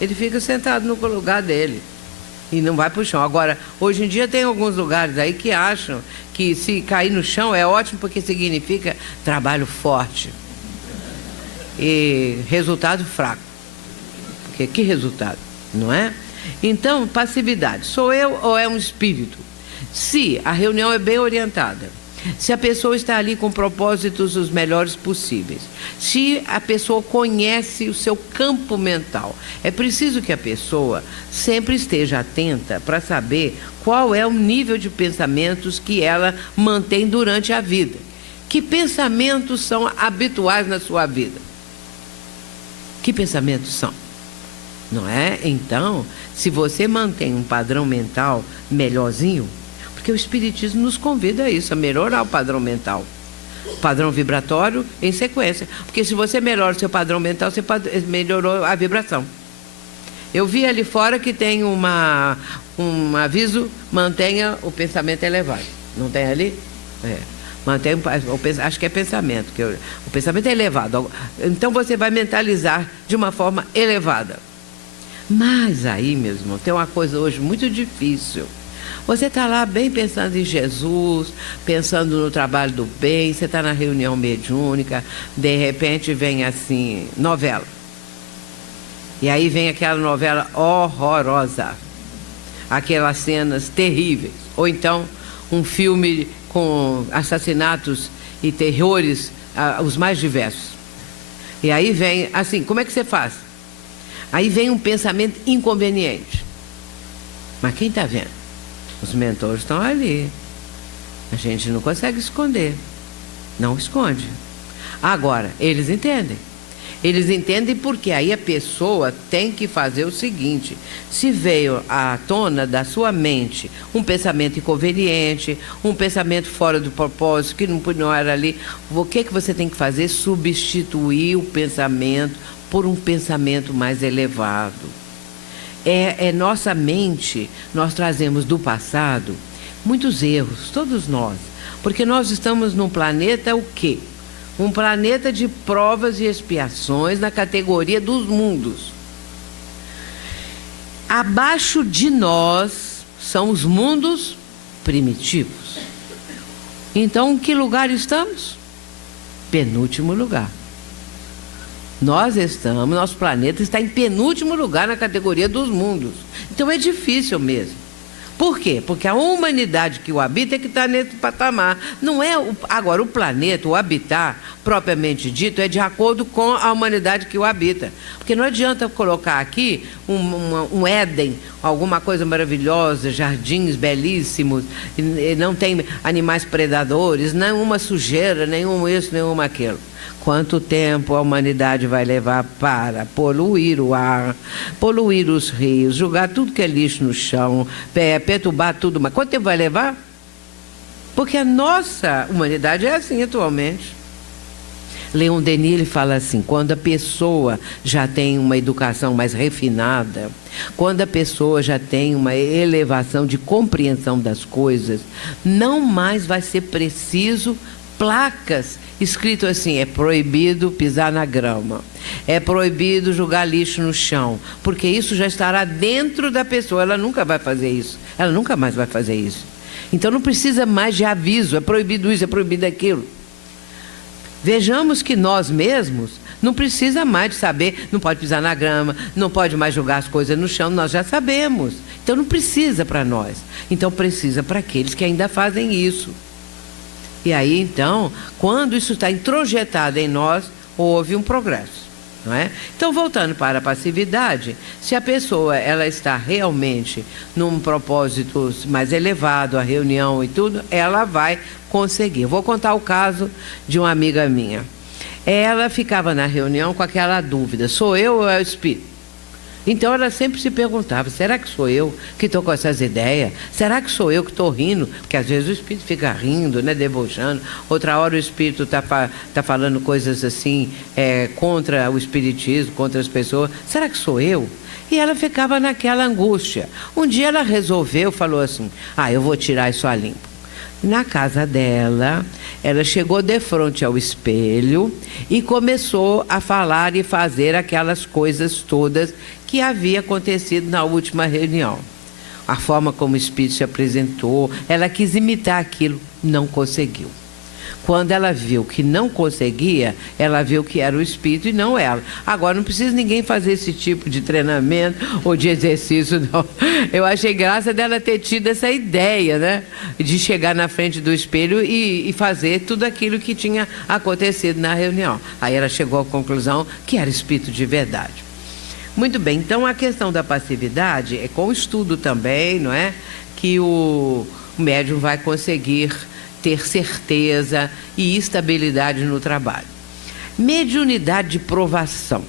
Ele fica sentado no lugar dele e não vai para o chão. Agora, hoje em dia tem alguns lugares aí que acham que se cair no chão é ótimo porque significa trabalho forte e resultado fraco. Porque que resultado, não é? Então, passividade. Sou eu ou é um espírito? Se a reunião é bem orientada, se a pessoa está ali com propósitos os melhores possíveis, se a pessoa conhece o seu campo mental, é preciso que a pessoa sempre esteja atenta para saber qual é o nível de pensamentos que ela mantém durante a vida. Que pensamentos são habituais na sua vida? Que pensamentos são? Não é? Então, se você mantém um padrão mental melhorzinho, porque o Espiritismo nos convida a isso, a melhorar o padrão mental. O padrão vibratório em sequência. Porque se você melhora o seu padrão mental, você melhorou a vibração. Eu vi ali fora que tem um aviso, mantenha o pensamento elevado. Não tem ali? Mantenha, acho que é pensamento. O pensamento é elevado. Então você vai mentalizar de uma forma elevada. Mas aí, meus irmãos, tem uma coisa hoje muito difícil. Você está lá bem pensando em Jesus, pensando no trabalho do bem, você está na reunião mediúnica, de repente vem assim, novela. E aí vem aquela novela horrorosa, aquelas cenas terríveis. Ou então um filme com assassinatos e terrores, os mais diversos. E aí vem assim, como é que você faz? Aí vem um pensamento inconveniente. Mas quem está vendo? Os mentores estão ali. A gente não consegue esconder. Não esconde. Agora, eles entendem. Eles entendem porque aí a pessoa tem que fazer o seguinte: se veio à tona da sua mente um pensamento inconveniente, um pensamento fora do propósito, que não era ali, o que você tem que fazer? Substituir o pensamento por um pensamento mais elevado. É nossa mente, nós trazemos do passado muitos erros, todos nós, porque nós estamos num planeta o quê? Um planeta de provas e expiações na categoria dos mundos. Abaixo de nós são os mundos primitivos. Então, em que lugar estamos? Penúltimo lugar. Nosso planeta está em penúltimo lugar na categoria dos mundos. Então é difícil mesmo. Por quê? Porque a humanidade que o habita é que está nesse patamar. Não é agora, o planeta, o habitar, propriamente dito, é de acordo com a humanidade que o habita. Porque não adianta colocar aqui um Éden, alguma coisa maravilhosa, jardins belíssimos, e não tem animais predadores, nenhuma sujeira, nenhum isso, nenhum aquilo. Quanto tempo a humanidade vai levar para poluir o ar, poluir os rios, jogar tudo que é lixo no chão, perturbar tudo? Mas quanto tempo vai levar? Porque a nossa humanidade é assim atualmente. Leon Denis, ele fala assim: quando a pessoa já tem uma educação mais refinada, quando a pessoa já tem uma elevação de compreensão das coisas, não mais vai ser preciso placas escrito assim: é proibido pisar na grama, é proibido jogar lixo no chão, porque isso já estará dentro da pessoa. Ela nunca vai fazer isso, ela nunca mais vai fazer isso. Então não precisa mais de aviso: é proibido isso, é proibido aquilo. Vejamos que nós mesmos não precisa mais de saber, não pode pisar na grama, não pode mais jogar as coisas no chão, nós já sabemos. Então não precisa para nós, então precisa para aqueles que ainda fazem isso. E aí, então, quando isso está introjetado em nós, houve um progresso, não é? Então, voltando para a passividade, se a pessoa ela está realmente num propósito mais elevado, a reunião e tudo, ela vai conseguir. Vou contar o caso de uma amiga minha. Ela ficava na reunião com aquela dúvida: sou eu ou é o Espírito? Então ela sempre se perguntava: será que sou eu que estou com essas ideias? Será que sou eu que estou rindo? Porque às vezes o Espírito fica rindo, né, debochando. Outra hora o Espírito está falando coisas assim, contra o Espiritismo, contra as pessoas. Será que sou eu? E ela ficava naquela angústia. Um dia ela resolveu, falou assim: eu vou tirar isso a limpo. Na casa dela, ela chegou de frente ao espelho e começou a falar e fazer aquelas coisas todas que havia acontecido na última reunião. A forma como o Espírito se apresentou, ela quis imitar aquilo, não conseguiu. Quando ela viu que não conseguia, ela viu que era o Espírito e não ela. Agora, não precisa ninguém fazer esse tipo de treinamento ou de exercício, não. Eu achei graça dela ter tido essa ideia, né? De chegar na frente do espelho e fazer tudo aquilo que tinha acontecido na reunião. Aí ela chegou à conclusão que era Espírito de verdade. Muito bem, então a questão da passividade é com o estudo também, não é? Que o médium vai conseguir ter certeza e estabilidade no trabalho. Mediunidade de provação.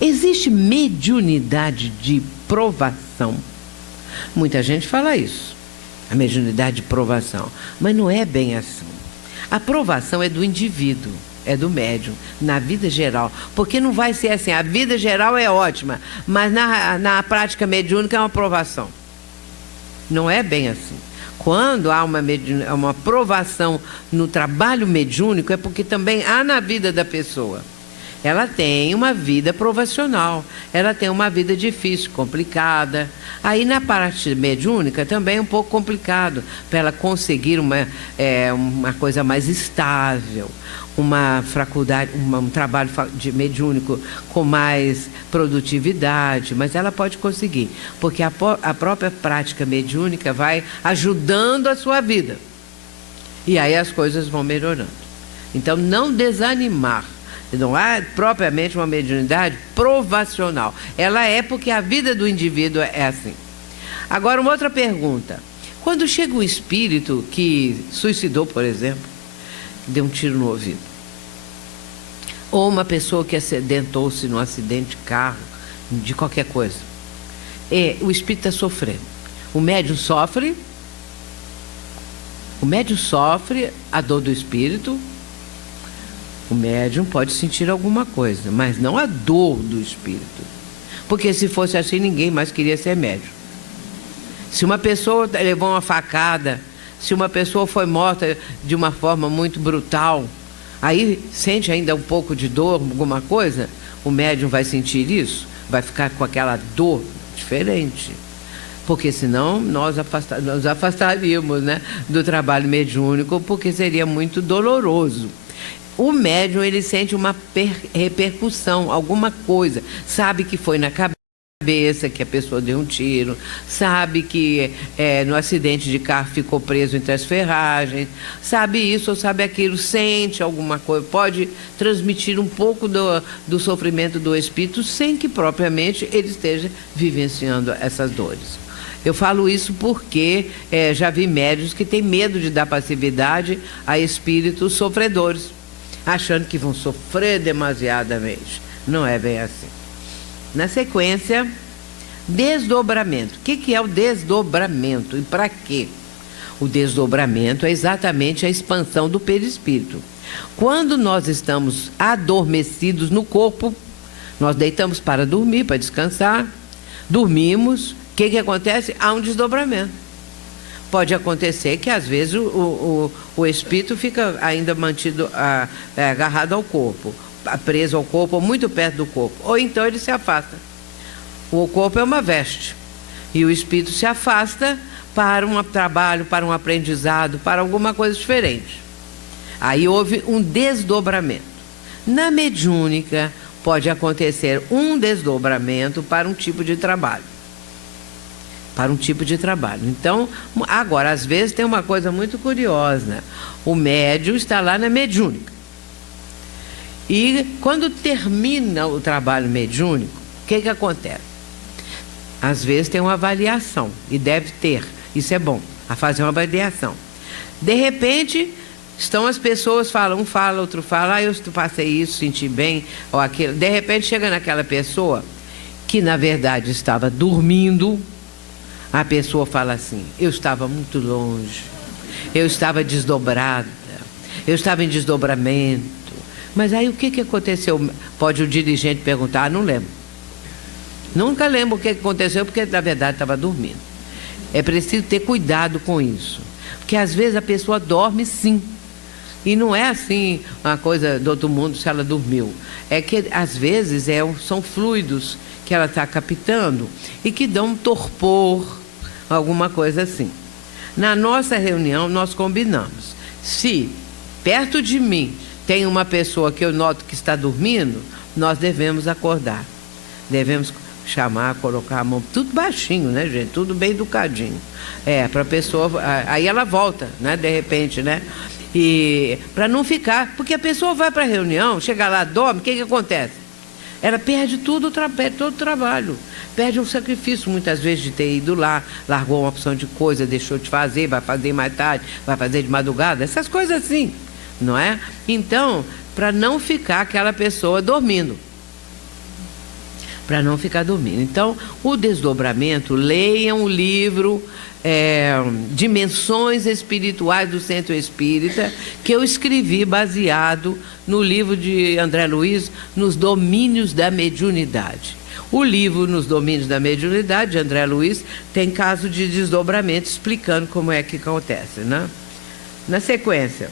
Existe mediunidade de provação? Muita gente fala isso, a mediunidade de provação, mas não é bem assim. A provação é do indivíduo, é do médium, na vida geral, porque não vai ser assim: a vida geral é ótima, mas na prática mediúnica é uma provação. Não é bem assim. Quando há uma provação no trabalho mediúnico, é porque também há na vida da pessoa. Ela tem uma vida provacional, ela tem uma vida difícil, complicada. Aí na parte mediúnica também é um pouco complicado, para ela conseguir uma coisa mais estável, uma faculdade, um trabalho mediúnico com mais produtividade, mas ela pode conseguir, porque a própria prática mediúnica vai ajudando a sua vida. E aí as coisas vão melhorando. Então, não desanimar. Não há propriamente uma mediunidade provacional. Ela é porque a vida do indivíduo é assim. Agora, uma outra pergunta. Quando chega um espírito que suicidou, por exemplo, deu um tiro no ouvido, ou uma pessoa que acidentou-se num acidente de carro, de qualquer coisa, o espírito está sofrendo. O médium sofre a dor do espírito. O médium pode sentir alguma coisa, mas não a dor do espírito. Porque se fosse assim, ninguém mais queria ser médium. Se uma pessoa levou uma facada, se uma pessoa foi morta de uma forma muito brutal, aí sente ainda um pouco de dor, alguma coisa, o médium vai sentir isso, vai ficar com aquela dor diferente. Porque senão nós nos afastaríamos, né, do trabalho mediúnico, porque seria muito doloroso. O médium, ele sente uma repercussão, alguma coisa, sabe que foi na cabeça, cabeça, que a pessoa deu um tiro, sabe que no acidente de carro ficou preso entre as ferragens, sabe isso ou sabe aquilo, sente alguma coisa, pode transmitir um pouco do sofrimento do espírito sem que propriamente ele esteja vivenciando essas dores. Eu falo isso porque já vi médiuns que têm medo de dar passividade a espíritos sofredores, achando que vão sofrer demasiadamente. Não é bem assim. Na sequência, desdobramento. O que é o desdobramento e para quê? O desdobramento é exatamente a expansão do perispírito. Quando nós estamos adormecidos no corpo, nós deitamos para dormir, para descansar, dormimos, o que acontece? Há um desdobramento. Pode acontecer que às vezes o espírito fica ainda mantido, agarrado ao corpo, preso ao corpo, ou muito perto do corpo, ou então ele se afasta. O corpo é uma veste e o espírito se afasta para um trabalho, para um aprendizado, para alguma coisa diferente. Aí houve um desdobramento. Na mediúnica pode acontecer um desdobramento para um tipo de trabalho. Então, agora, às vezes tem uma coisa muito curiosa. O médium está lá na mediúnica. E quando termina o trabalho mediúnico, o que acontece? Às vezes tem uma avaliação, e deve ter, isso é bom, a fazer uma avaliação. De repente, estão as pessoas, um fala, outro fala, eu passei isso, senti bem, ou aquilo. De repente chega naquela pessoa que na verdade estava dormindo, a pessoa fala assim: eu estava muito longe, eu estava desdobrada, eu estava em desdobramento. Mas aí o que aconteceu? Pode o dirigente perguntar: não lembro. Nunca lembro o que aconteceu, porque na verdade estava dormindo. É preciso ter cuidado com isso, porque às vezes a pessoa dorme sim, e não é assim uma coisa do outro mundo se ela dormiu. É que às vezes são fluidos que ela está captando e que dão um torpor, alguma coisa assim. Na nossa reunião nós combinamos: se perto de mim tem uma pessoa que eu noto que está dormindo, nós devemos acordar. Devemos chamar, colocar a mão, tudo baixinho, né, gente? Tudo bem educadinho. Para a pessoa, aí ela volta, né, de repente, né? E para não ficar, porque a pessoa vai para a reunião, chega lá, dorme, o que acontece? Ela perde todo o trabalho, perde um sacrifício, muitas vezes, de ter ido lá, largou uma opção de coisa, deixou de fazer, vai fazer mais tarde, vai fazer de madrugada, essas coisas assim. Não é? Então, para não ficar aquela pessoa dormindo. Então, o desdobramento, leiam o livro Dimensões Espirituais do Centro Espírita, que eu escrevi baseado no livro de André Luiz, Nos Domínios da Mediunidade. O livro Nos Domínios da Mediunidade, de André Luiz, tem caso de desdobramento explicando como é que acontece, né? Na sequência,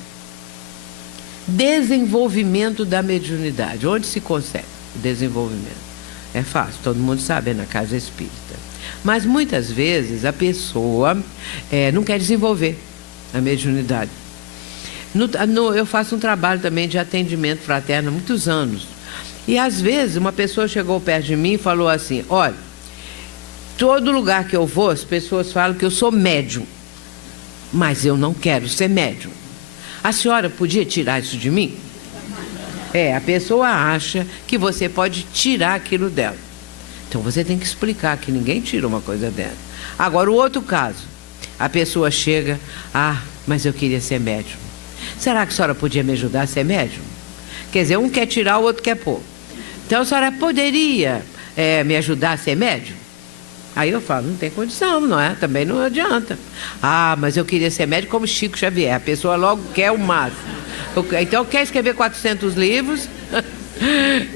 desenvolvimento da mediunidade. Onde se consegue o desenvolvimento? É fácil, todo mundo sabe, é na casa espírita. Mas muitas vezes a pessoa não quer desenvolver a mediunidade. Eu faço um trabalho também de atendimento fraterno há muitos anos. E às vezes uma pessoa chegou perto de mim e falou assim: olha, todo lugar que eu vou, as pessoas falam que eu sou médium, mas eu não quero ser médium. A senhora podia tirar isso de mim? A pessoa acha que você pode tirar aquilo dela. Então você tem que explicar que ninguém tira uma coisa dela. Agora, o outro caso, a pessoa chega: mas eu queria ser médium. Será que a senhora podia me ajudar a ser médium? Quer dizer, um quer tirar, o outro quer pôr. Então a senhora poderia me ajudar a ser médium? Aí eu falo: não tem condição, não é? Também não adianta. Mas eu queria ser médium como Chico Xavier. A pessoa logo quer o máximo. Então quer escrever 400 livros,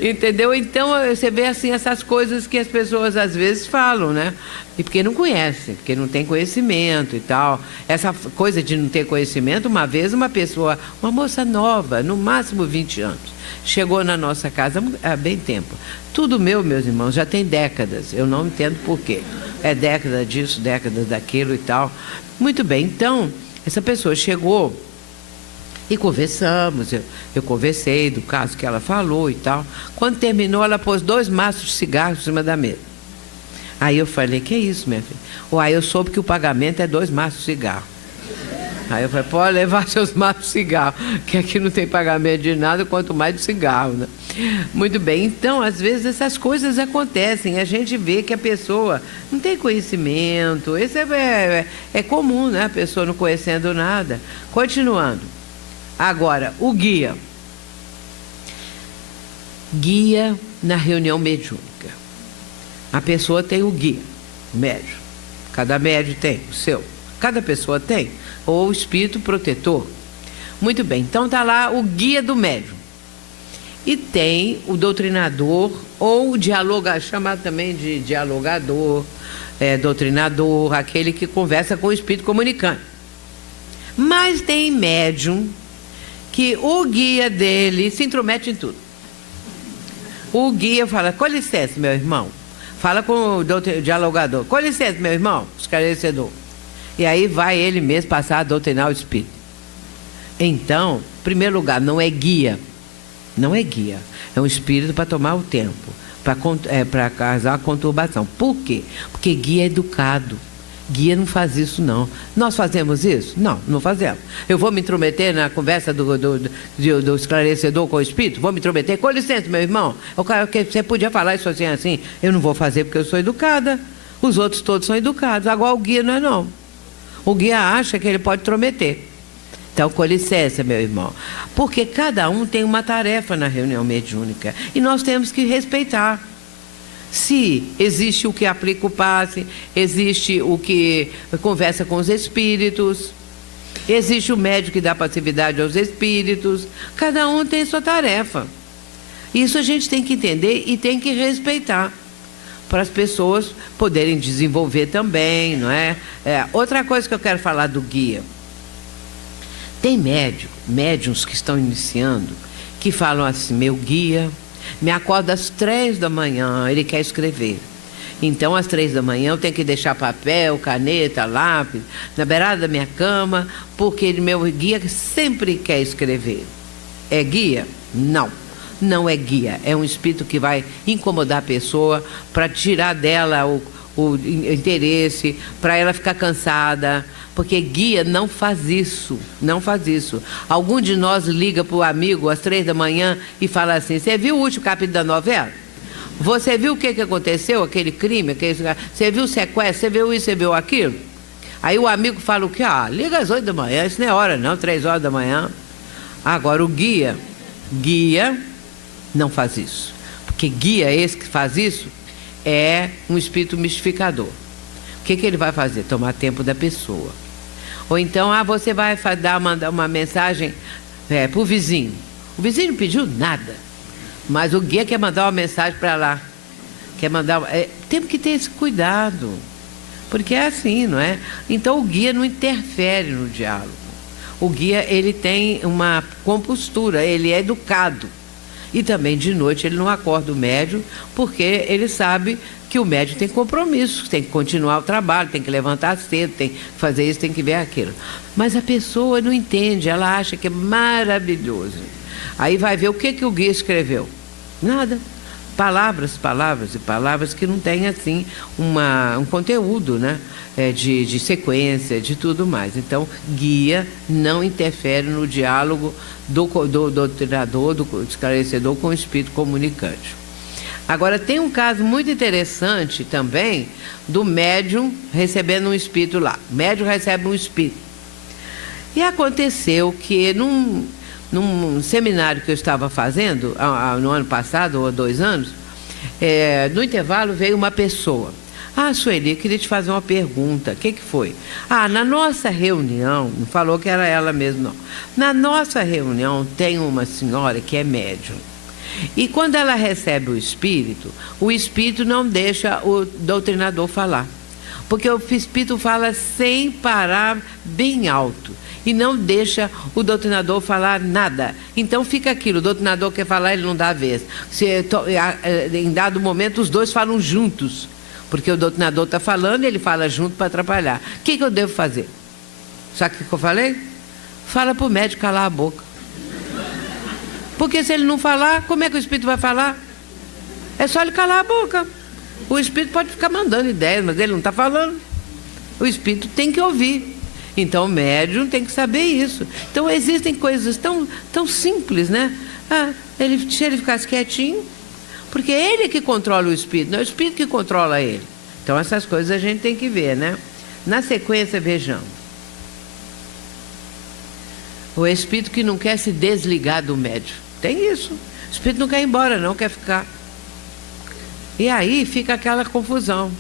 entendeu? Então você vê assim essas coisas que as pessoas às vezes falam, né? E porque não conhecem, porque não tem conhecimento e tal. Essa coisa de não ter conhecimento, uma vez uma pessoa, uma moça nova, no máximo 20 anos, chegou na nossa casa há bem tempo. Tudo meus irmãos, já tem décadas, eu não entendo por quê. É década disso, década daquilo e tal. Muito bem, então, essa pessoa chegou e conversamos, eu conversei do caso que ela falou e tal. Quando terminou, ela pôs 2 maços de cigarro em cima da mesa. Aí eu falei, que isso, minha filha? Aí eu soube que o pagamento é 2 maços de cigarro. Aí eu falei, pode levar seus maços de cigarro, que aqui não tem pagamento de nada, quanto mais de cigarro, né? Muito bem, então, às vezes essas coisas acontecem, a gente vê que a pessoa não tem conhecimento, isso é comum, né? A pessoa não conhecendo nada. Continuando. Agora, o guia. Guia na reunião mediúnica. A pessoa tem o guia, o médium. Cada médium tem o seu. Cada pessoa tem. Ou o espírito protetor. Muito bem, então está lá o guia do médium. E tem o doutrinador, ou o dialogador, chamado também de dialogador, doutrinador, aquele que conversa com o espírito comunicante. Mas tem médium que o guia dele se intromete em tudo. O guia fala, com licença, meu irmão. Fala com o dialogador, com licença, meu irmão, esclarecedor. E aí vai ele mesmo passar a doutrinar o espírito. Então, em primeiro lugar, não é guia. Não é guia. É um espírito para tomar o tempo, para causar a conturbação. Por quê? Porque guia é educado. Guia não faz isso, não. Nós fazemos isso? Não, não fazemos. Eu vou me intrometer na conversa do esclarecedor com o espírito? Vou me intrometer? Com licença, meu irmão. Você podia falar isso assim. Eu não vou fazer porque eu sou educada. Os outros todos são educados. Agora o guia não é, não. O guia acha que ele pode intrometer. Então, com licença, meu irmão. Porque cada um tem uma tarefa na reunião mediúnica. E nós temos que respeitar. Se existe o que aplica o passe, existe o que conversa com os espíritos, existe o médium que dá passividade aos espíritos, cada um tem sua tarefa. Isso a gente tem que entender e tem que respeitar, para as pessoas poderem desenvolver também, não é? Outra coisa que eu quero falar do guia. Tem médiuns que estão iniciando, que falam assim, meu guia me acorda às 3 da manhã, ele quer escrever. Então, às 3 da manhã, eu tenho que deixar papel, caneta, lápis, na beirada da minha cama, porque meu guia sempre quer escrever. É guia? Não. Não é guia. É um espírito que vai incomodar a pessoa para tirar dela o interesse, para ela ficar cansada. Porque guia não faz isso, não faz isso. Algum de nós liga para o amigo às 3 da manhã e fala assim, você viu o último capítulo da novela? Você viu o que aconteceu, aquele crime? Você viu o sequestro? Você viu isso, você viu aquilo? Aí o amigo fala o quê? Liga às 8 da manhã, isso não é hora não, 3 horas da manhã. Agora o guia não faz isso. Porque guia esse que faz isso é um espírito mistificador. O que ele vai fazer? Tomar tempo da pessoa. Ou então, você vai mandar uma mensagem para o vizinho. O vizinho não pediu nada, mas o guia quer mandar uma mensagem para lá. Temos que ter esse cuidado, porque é assim, não é? Então, o guia não interfere no diálogo. O guia, ele tem uma compostura, ele é educado. E também, de noite, ele não acorda o médium, porque ele sabe que o médium tem compromissos, tem que continuar o trabalho, tem que levantar cedo, tem que fazer isso, tem que ver aquilo. Mas a pessoa não entende, ela acha que é maravilhoso. Aí vai ver o que o guia escreveu. Nada. Palavras e palavras que não tem, assim, um conteúdo, né? De sequência, de tudo mais. Então, guia não interfere no diálogo do doutrinador, do esclarecedor com o espírito comunicante. Agora, tem um caso muito interessante também do médium recebendo um espírito lá. O médium recebe um espírito. E aconteceu que num seminário que eu estava fazendo, no ano passado, ou há 2 anos, no intervalo veio uma pessoa. Sueli, eu queria te fazer uma pergunta. O que foi? Na nossa reunião, não falou que era ela mesmo, não. Na nossa reunião tem uma senhora que é médium. E quando ela recebe o espírito não deixa o doutrinador falar. Porque o espírito fala sem parar, bem alto. E não deixa o doutrinador falar nada. Então fica aquilo, o doutrinador quer falar, ele não dá a vez. Em dado momento, os dois falam juntos. Porque o doutrinador está falando e ele fala junto para atrapalhar. O que eu devo fazer? Sabe o que eu falei? Fala para o médico calar a boca. Porque se ele não falar, como é que o espírito vai falar? É só ele calar a boca. O espírito pode ficar mandando ideias, mas ele não está falando. O espírito tem que ouvir. Então o médium tem que saber isso. Então existem coisas tão simples, né? Se ele ficasse quietinho, porque é ele que controla o espírito, não é o espírito que controla ele. Então essas coisas a gente tem que ver, né? Na sequência, vejamos. O espírito que não quer se desligar do médium. Tem isso. O espírito não quer ir embora, não quer ficar. E aí fica aquela confusão.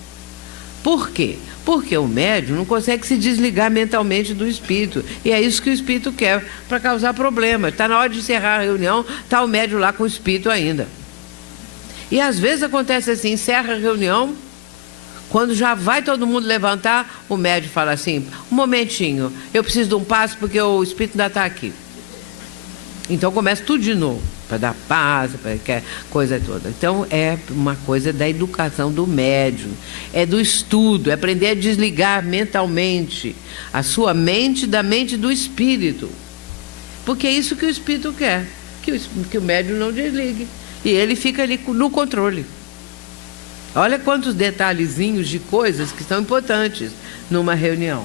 Por quê? Porque o médium não consegue se desligar mentalmente do espírito. E é isso que o espírito quer, para causar problema. Está na hora de encerrar a reunião, está o médium lá com o espírito ainda. E às vezes acontece assim, encerra a reunião, quando já vai todo mundo levantar, o médium fala assim, um momentinho, eu preciso de um passo porque o espírito ainda está aqui. Então começa tudo de novo, para dar paz, para aquela coisa toda. Então é uma coisa da educação do médium, é do estudo, é aprender a desligar mentalmente a sua mente da mente do espírito. Porque é isso que o espírito quer, que o médium não desligue. E ele fica ali no controle. Olha quantos detalhezinhos de coisas que são importantes numa reunião.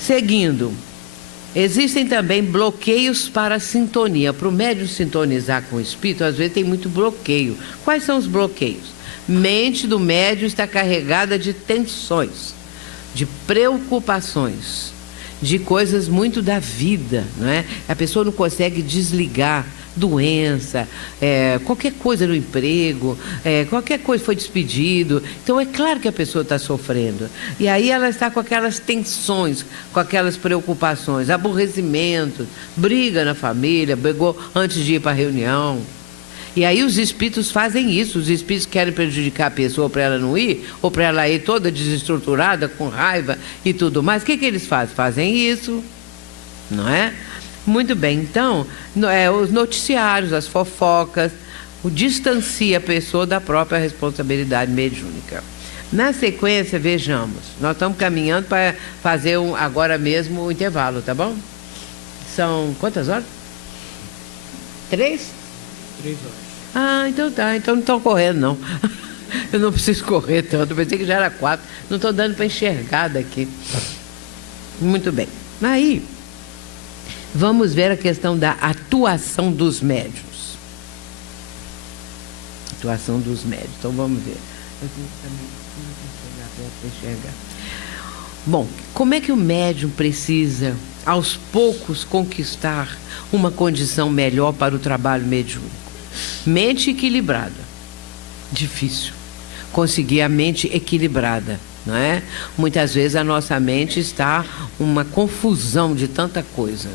Seguindo. Existem também bloqueios para a sintonia. Para o médium sintonizar com o espírito, às vezes tem muito bloqueio. Quais são os bloqueios? Mente do médium está carregada de tensões, de preocupações, de coisas muito da vida, não é? A pessoa não consegue desligar. Doença, qualquer coisa no emprego, qualquer coisa, foi despedido. Então é claro que a pessoa está sofrendo. E aí ela está com aquelas tensões, com aquelas preocupações, aborrecimento, briga na família, brigou antes de ir para a reunião. E aí os espíritos fazem isso. Os espíritos querem prejudicar a pessoa para ela não ir, ou para ela ir toda desestruturada, com raiva e tudo mais. O que eles fazem? Fazem isso, não é? Muito bem, então, os noticiários, as fofocas, distancia a pessoa da própria responsabilidade mediúnica. Na sequência, vejamos, nós estamos caminhando para fazer agora mesmo o intervalo, tá bom? São quantas horas? 3? 3 horas. Então tá, então não estão correndo não. Eu não preciso correr tanto, pensei que já era 4, não estou dando para enxergar daqui. Muito bem, aí... Vamos ver a questão da atuação dos médiuns. Atuação dos médiuns. Então vamos ver. Bom, como é que o médium precisa, aos poucos, conquistar uma condição melhor para o trabalho mediúnico? Mente equilibrada. Difícil. Conseguir a mente equilibrada, não é? Muitas vezes a nossa mente está uma confusão de tanta coisa.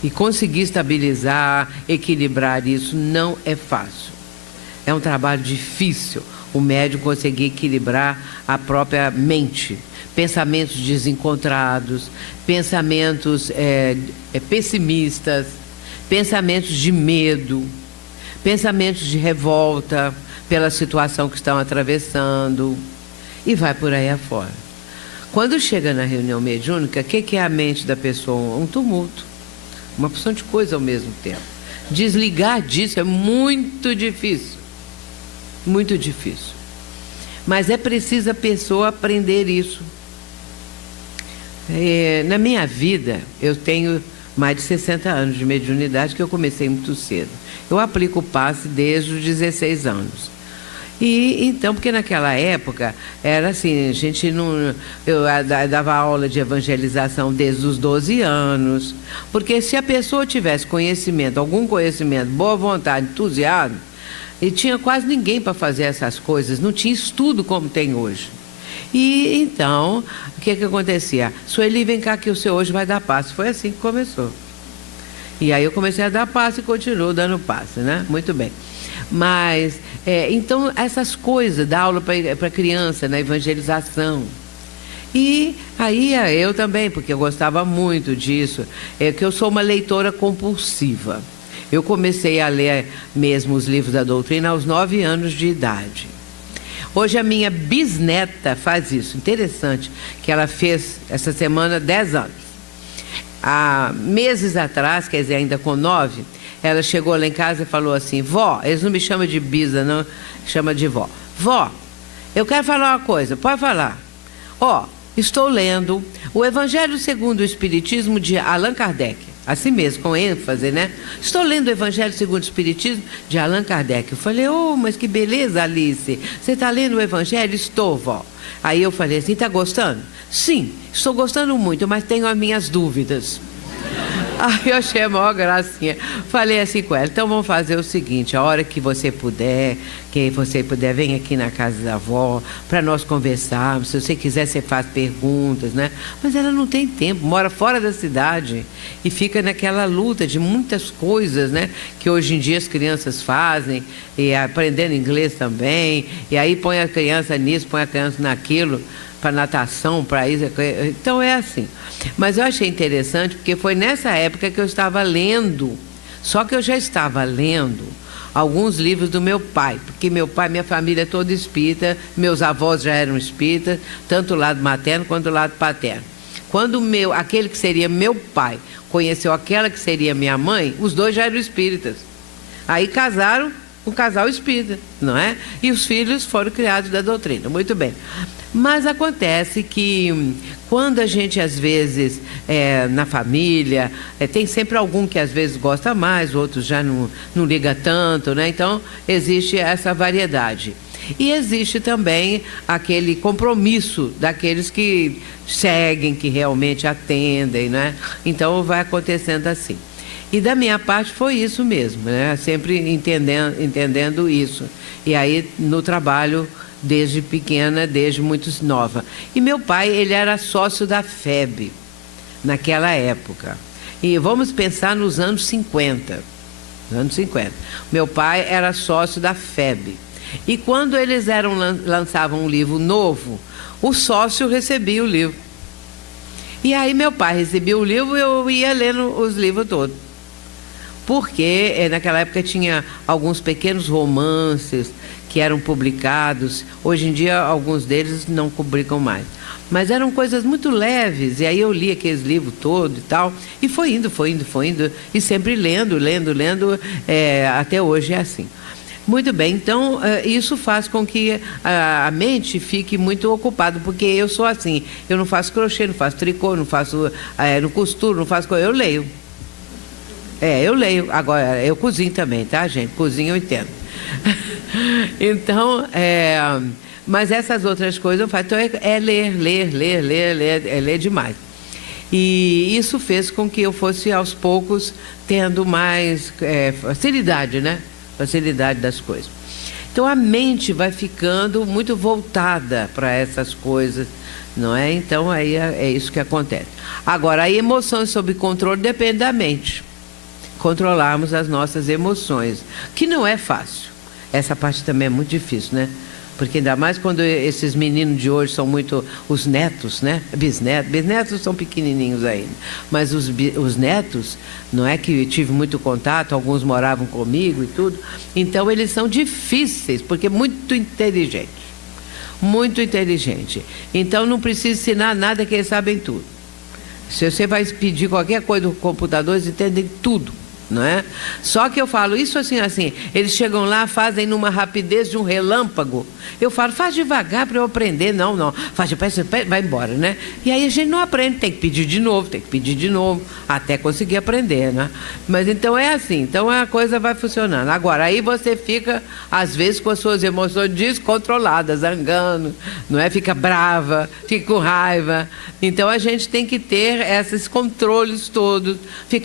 E conseguir estabilizar, equilibrar isso não é fácil. É um trabalho difícil o médium conseguir equilibrar a própria mente. Pensamentos desencontrados, pensamentos pessimistas, pensamentos de medo, pensamentos de revolta pela situação que estão atravessando. E vai por aí afora. Quando chega na reunião mediúnica, o que é a mente da pessoa? Um tumulto. Uma porção de coisa ao mesmo tempo. Desligar disso é muito difícil. Muito difícil. Mas é preciso a pessoa aprender isso. Na minha vida, eu tenho mais de 60 anos de mediunidade, que eu comecei muito cedo. Eu aplico o passe desde os 16 anos. E então, porque naquela época era assim, a gente não... Eu dava aula de evangelização desde os 12 anos, porque se a pessoa tivesse conhecimento, algum conhecimento, boa vontade, entusiasmo, e tinha quase ninguém para fazer essas coisas, não tinha estudo como tem hoje. E então, o que acontecia? Sueli, vem cá que o senhor hoje vai dar passe. Foi assim que começou. E aí eu comecei a dar passe e continuo dando passe, né? Muito bem. Mas, então, essas coisas, dar aula para criança, na evangelização. E aí eu também, porque eu gostava muito disso, que eu sou uma leitora compulsiva. Eu comecei a ler mesmo os livros da doutrina aos 9 anos de idade. Hoje a minha bisneta faz isso. Interessante, que ela fez essa semana 10 anos. Há meses atrás, quer dizer, ainda com 9, ela chegou lá em casa e falou assim: vó, eles não me chamam de bisa, não. chama de vó. Vó, eu quero falar uma coisa, pode falar. Ó, estou lendo o Evangelho segundo o Espiritismo de Allan Kardec. Assim mesmo, com ênfase, né? Estou lendo o Evangelho segundo o Espiritismo de Allan Kardec. Eu falei, mas que beleza, Alice. Você está lendo o Evangelho? Estou, vó. Aí eu falei assim, está gostando? Sim, estou gostando muito, mas tenho as minhas dúvidas. Aí eu achei a maior gracinha. Falei assim com ela, então vamos fazer o seguinte, a hora que você puder, vem aqui na casa da avó, para nós conversarmos. Se você quiser, você faz perguntas, né? Mas ela não tem tempo, mora fora da cidade e fica naquela luta de muitas coisas, né? Que hoje em dia as crianças fazem, e aprendendo inglês também, e aí põe a criança nisso, põe a criança naquilo, para natação, para isso. Então é assim. Mas eu achei interessante porque foi nessa época que eu estava lendo, só que eu já estava lendo alguns livros do meu pai, porque meu pai, minha família é toda espírita, meus avós já eram espíritas, tanto o lado materno quanto o lado paterno. Quando aquele que seria meu pai conheceu aquela que seria minha mãe, os dois já eram espíritas. Aí casaram, um casal espírita, não é? E os filhos foram criados da doutrina. Muito bem. Mas acontece que quando a gente, às vezes, na família, tem sempre algum que às vezes gosta mais, outros já não liga tanto, né? Então, existe essa variedade. E existe também aquele compromisso daqueles que seguem, que realmente atendem, né? Então, vai acontecendo assim. E da minha parte foi isso mesmo, né? Sempre entendendo isso. E aí, no trabalho, desde pequena, desde muito nova. E meu pai, ele era sócio da FEB, naquela época. E vamos pensar nos anos 50. Anos 50. Meu pai era sócio da FEB. E quando eles lançavam um livro novo, o sócio recebia o livro. E aí meu pai recebia o livro e eu ia lendo os livros todos. Porque naquela época tinha alguns pequenos romances que eram publicados. Hoje em dia, alguns deles não publicam mais. Mas eram coisas muito leves, e aí eu li aqueles livros todos e tal, e foi indo, e sempre lendo, até hoje é assim. Muito bem, então isso faz com que a mente fique muito ocupada, porque eu sou assim, eu não faço crochê, não faço tricô, não costuro, não faço coisa, eu leio. Eu leio. Agora, eu cozinho também, tá, gente? Cozinho eu entendo. Então, mas essas outras coisas eu faço. Então, ler demais. E isso fez com que eu fosse, aos poucos, tendo mais facilidade, né? Facilidade das coisas. Então, a mente vai ficando muito voltada para essas coisas, não é? Então, aí é isso que acontece. Agora, a emoção sob controle depende da mente. Controlarmos as nossas emoções, que não é fácil. Essa parte também é muito difícil, né? Porque ainda mais quando esses meninos de hoje são muito os netos, né? Bisnetos são pequenininhos ainda, mas os netos, não é, que eu tive muito contato, alguns moravam comigo e tudo, então eles são difíceis, porque muito inteligentes, então não precisa ensinar nada, que eles sabem tudo. Se você vai pedir qualquer coisa do computador, eles entendem tudo, não é? Só que eu falo isso assim, eles chegam lá, fazem numa rapidez de um relâmpago. Eu falo, faz devagar para eu aprender. Não, faz depressa, vai embora, né? E aí a gente não aprende, tem que pedir de novo, até conseguir aprender, né? Mas então é assim, então a coisa vai funcionando. Agora, aí você fica, às vezes, com as suas emoções descontroladas, zangando, não é? Fica brava, fica com raiva. Então a gente tem que ter esses controles todos, fica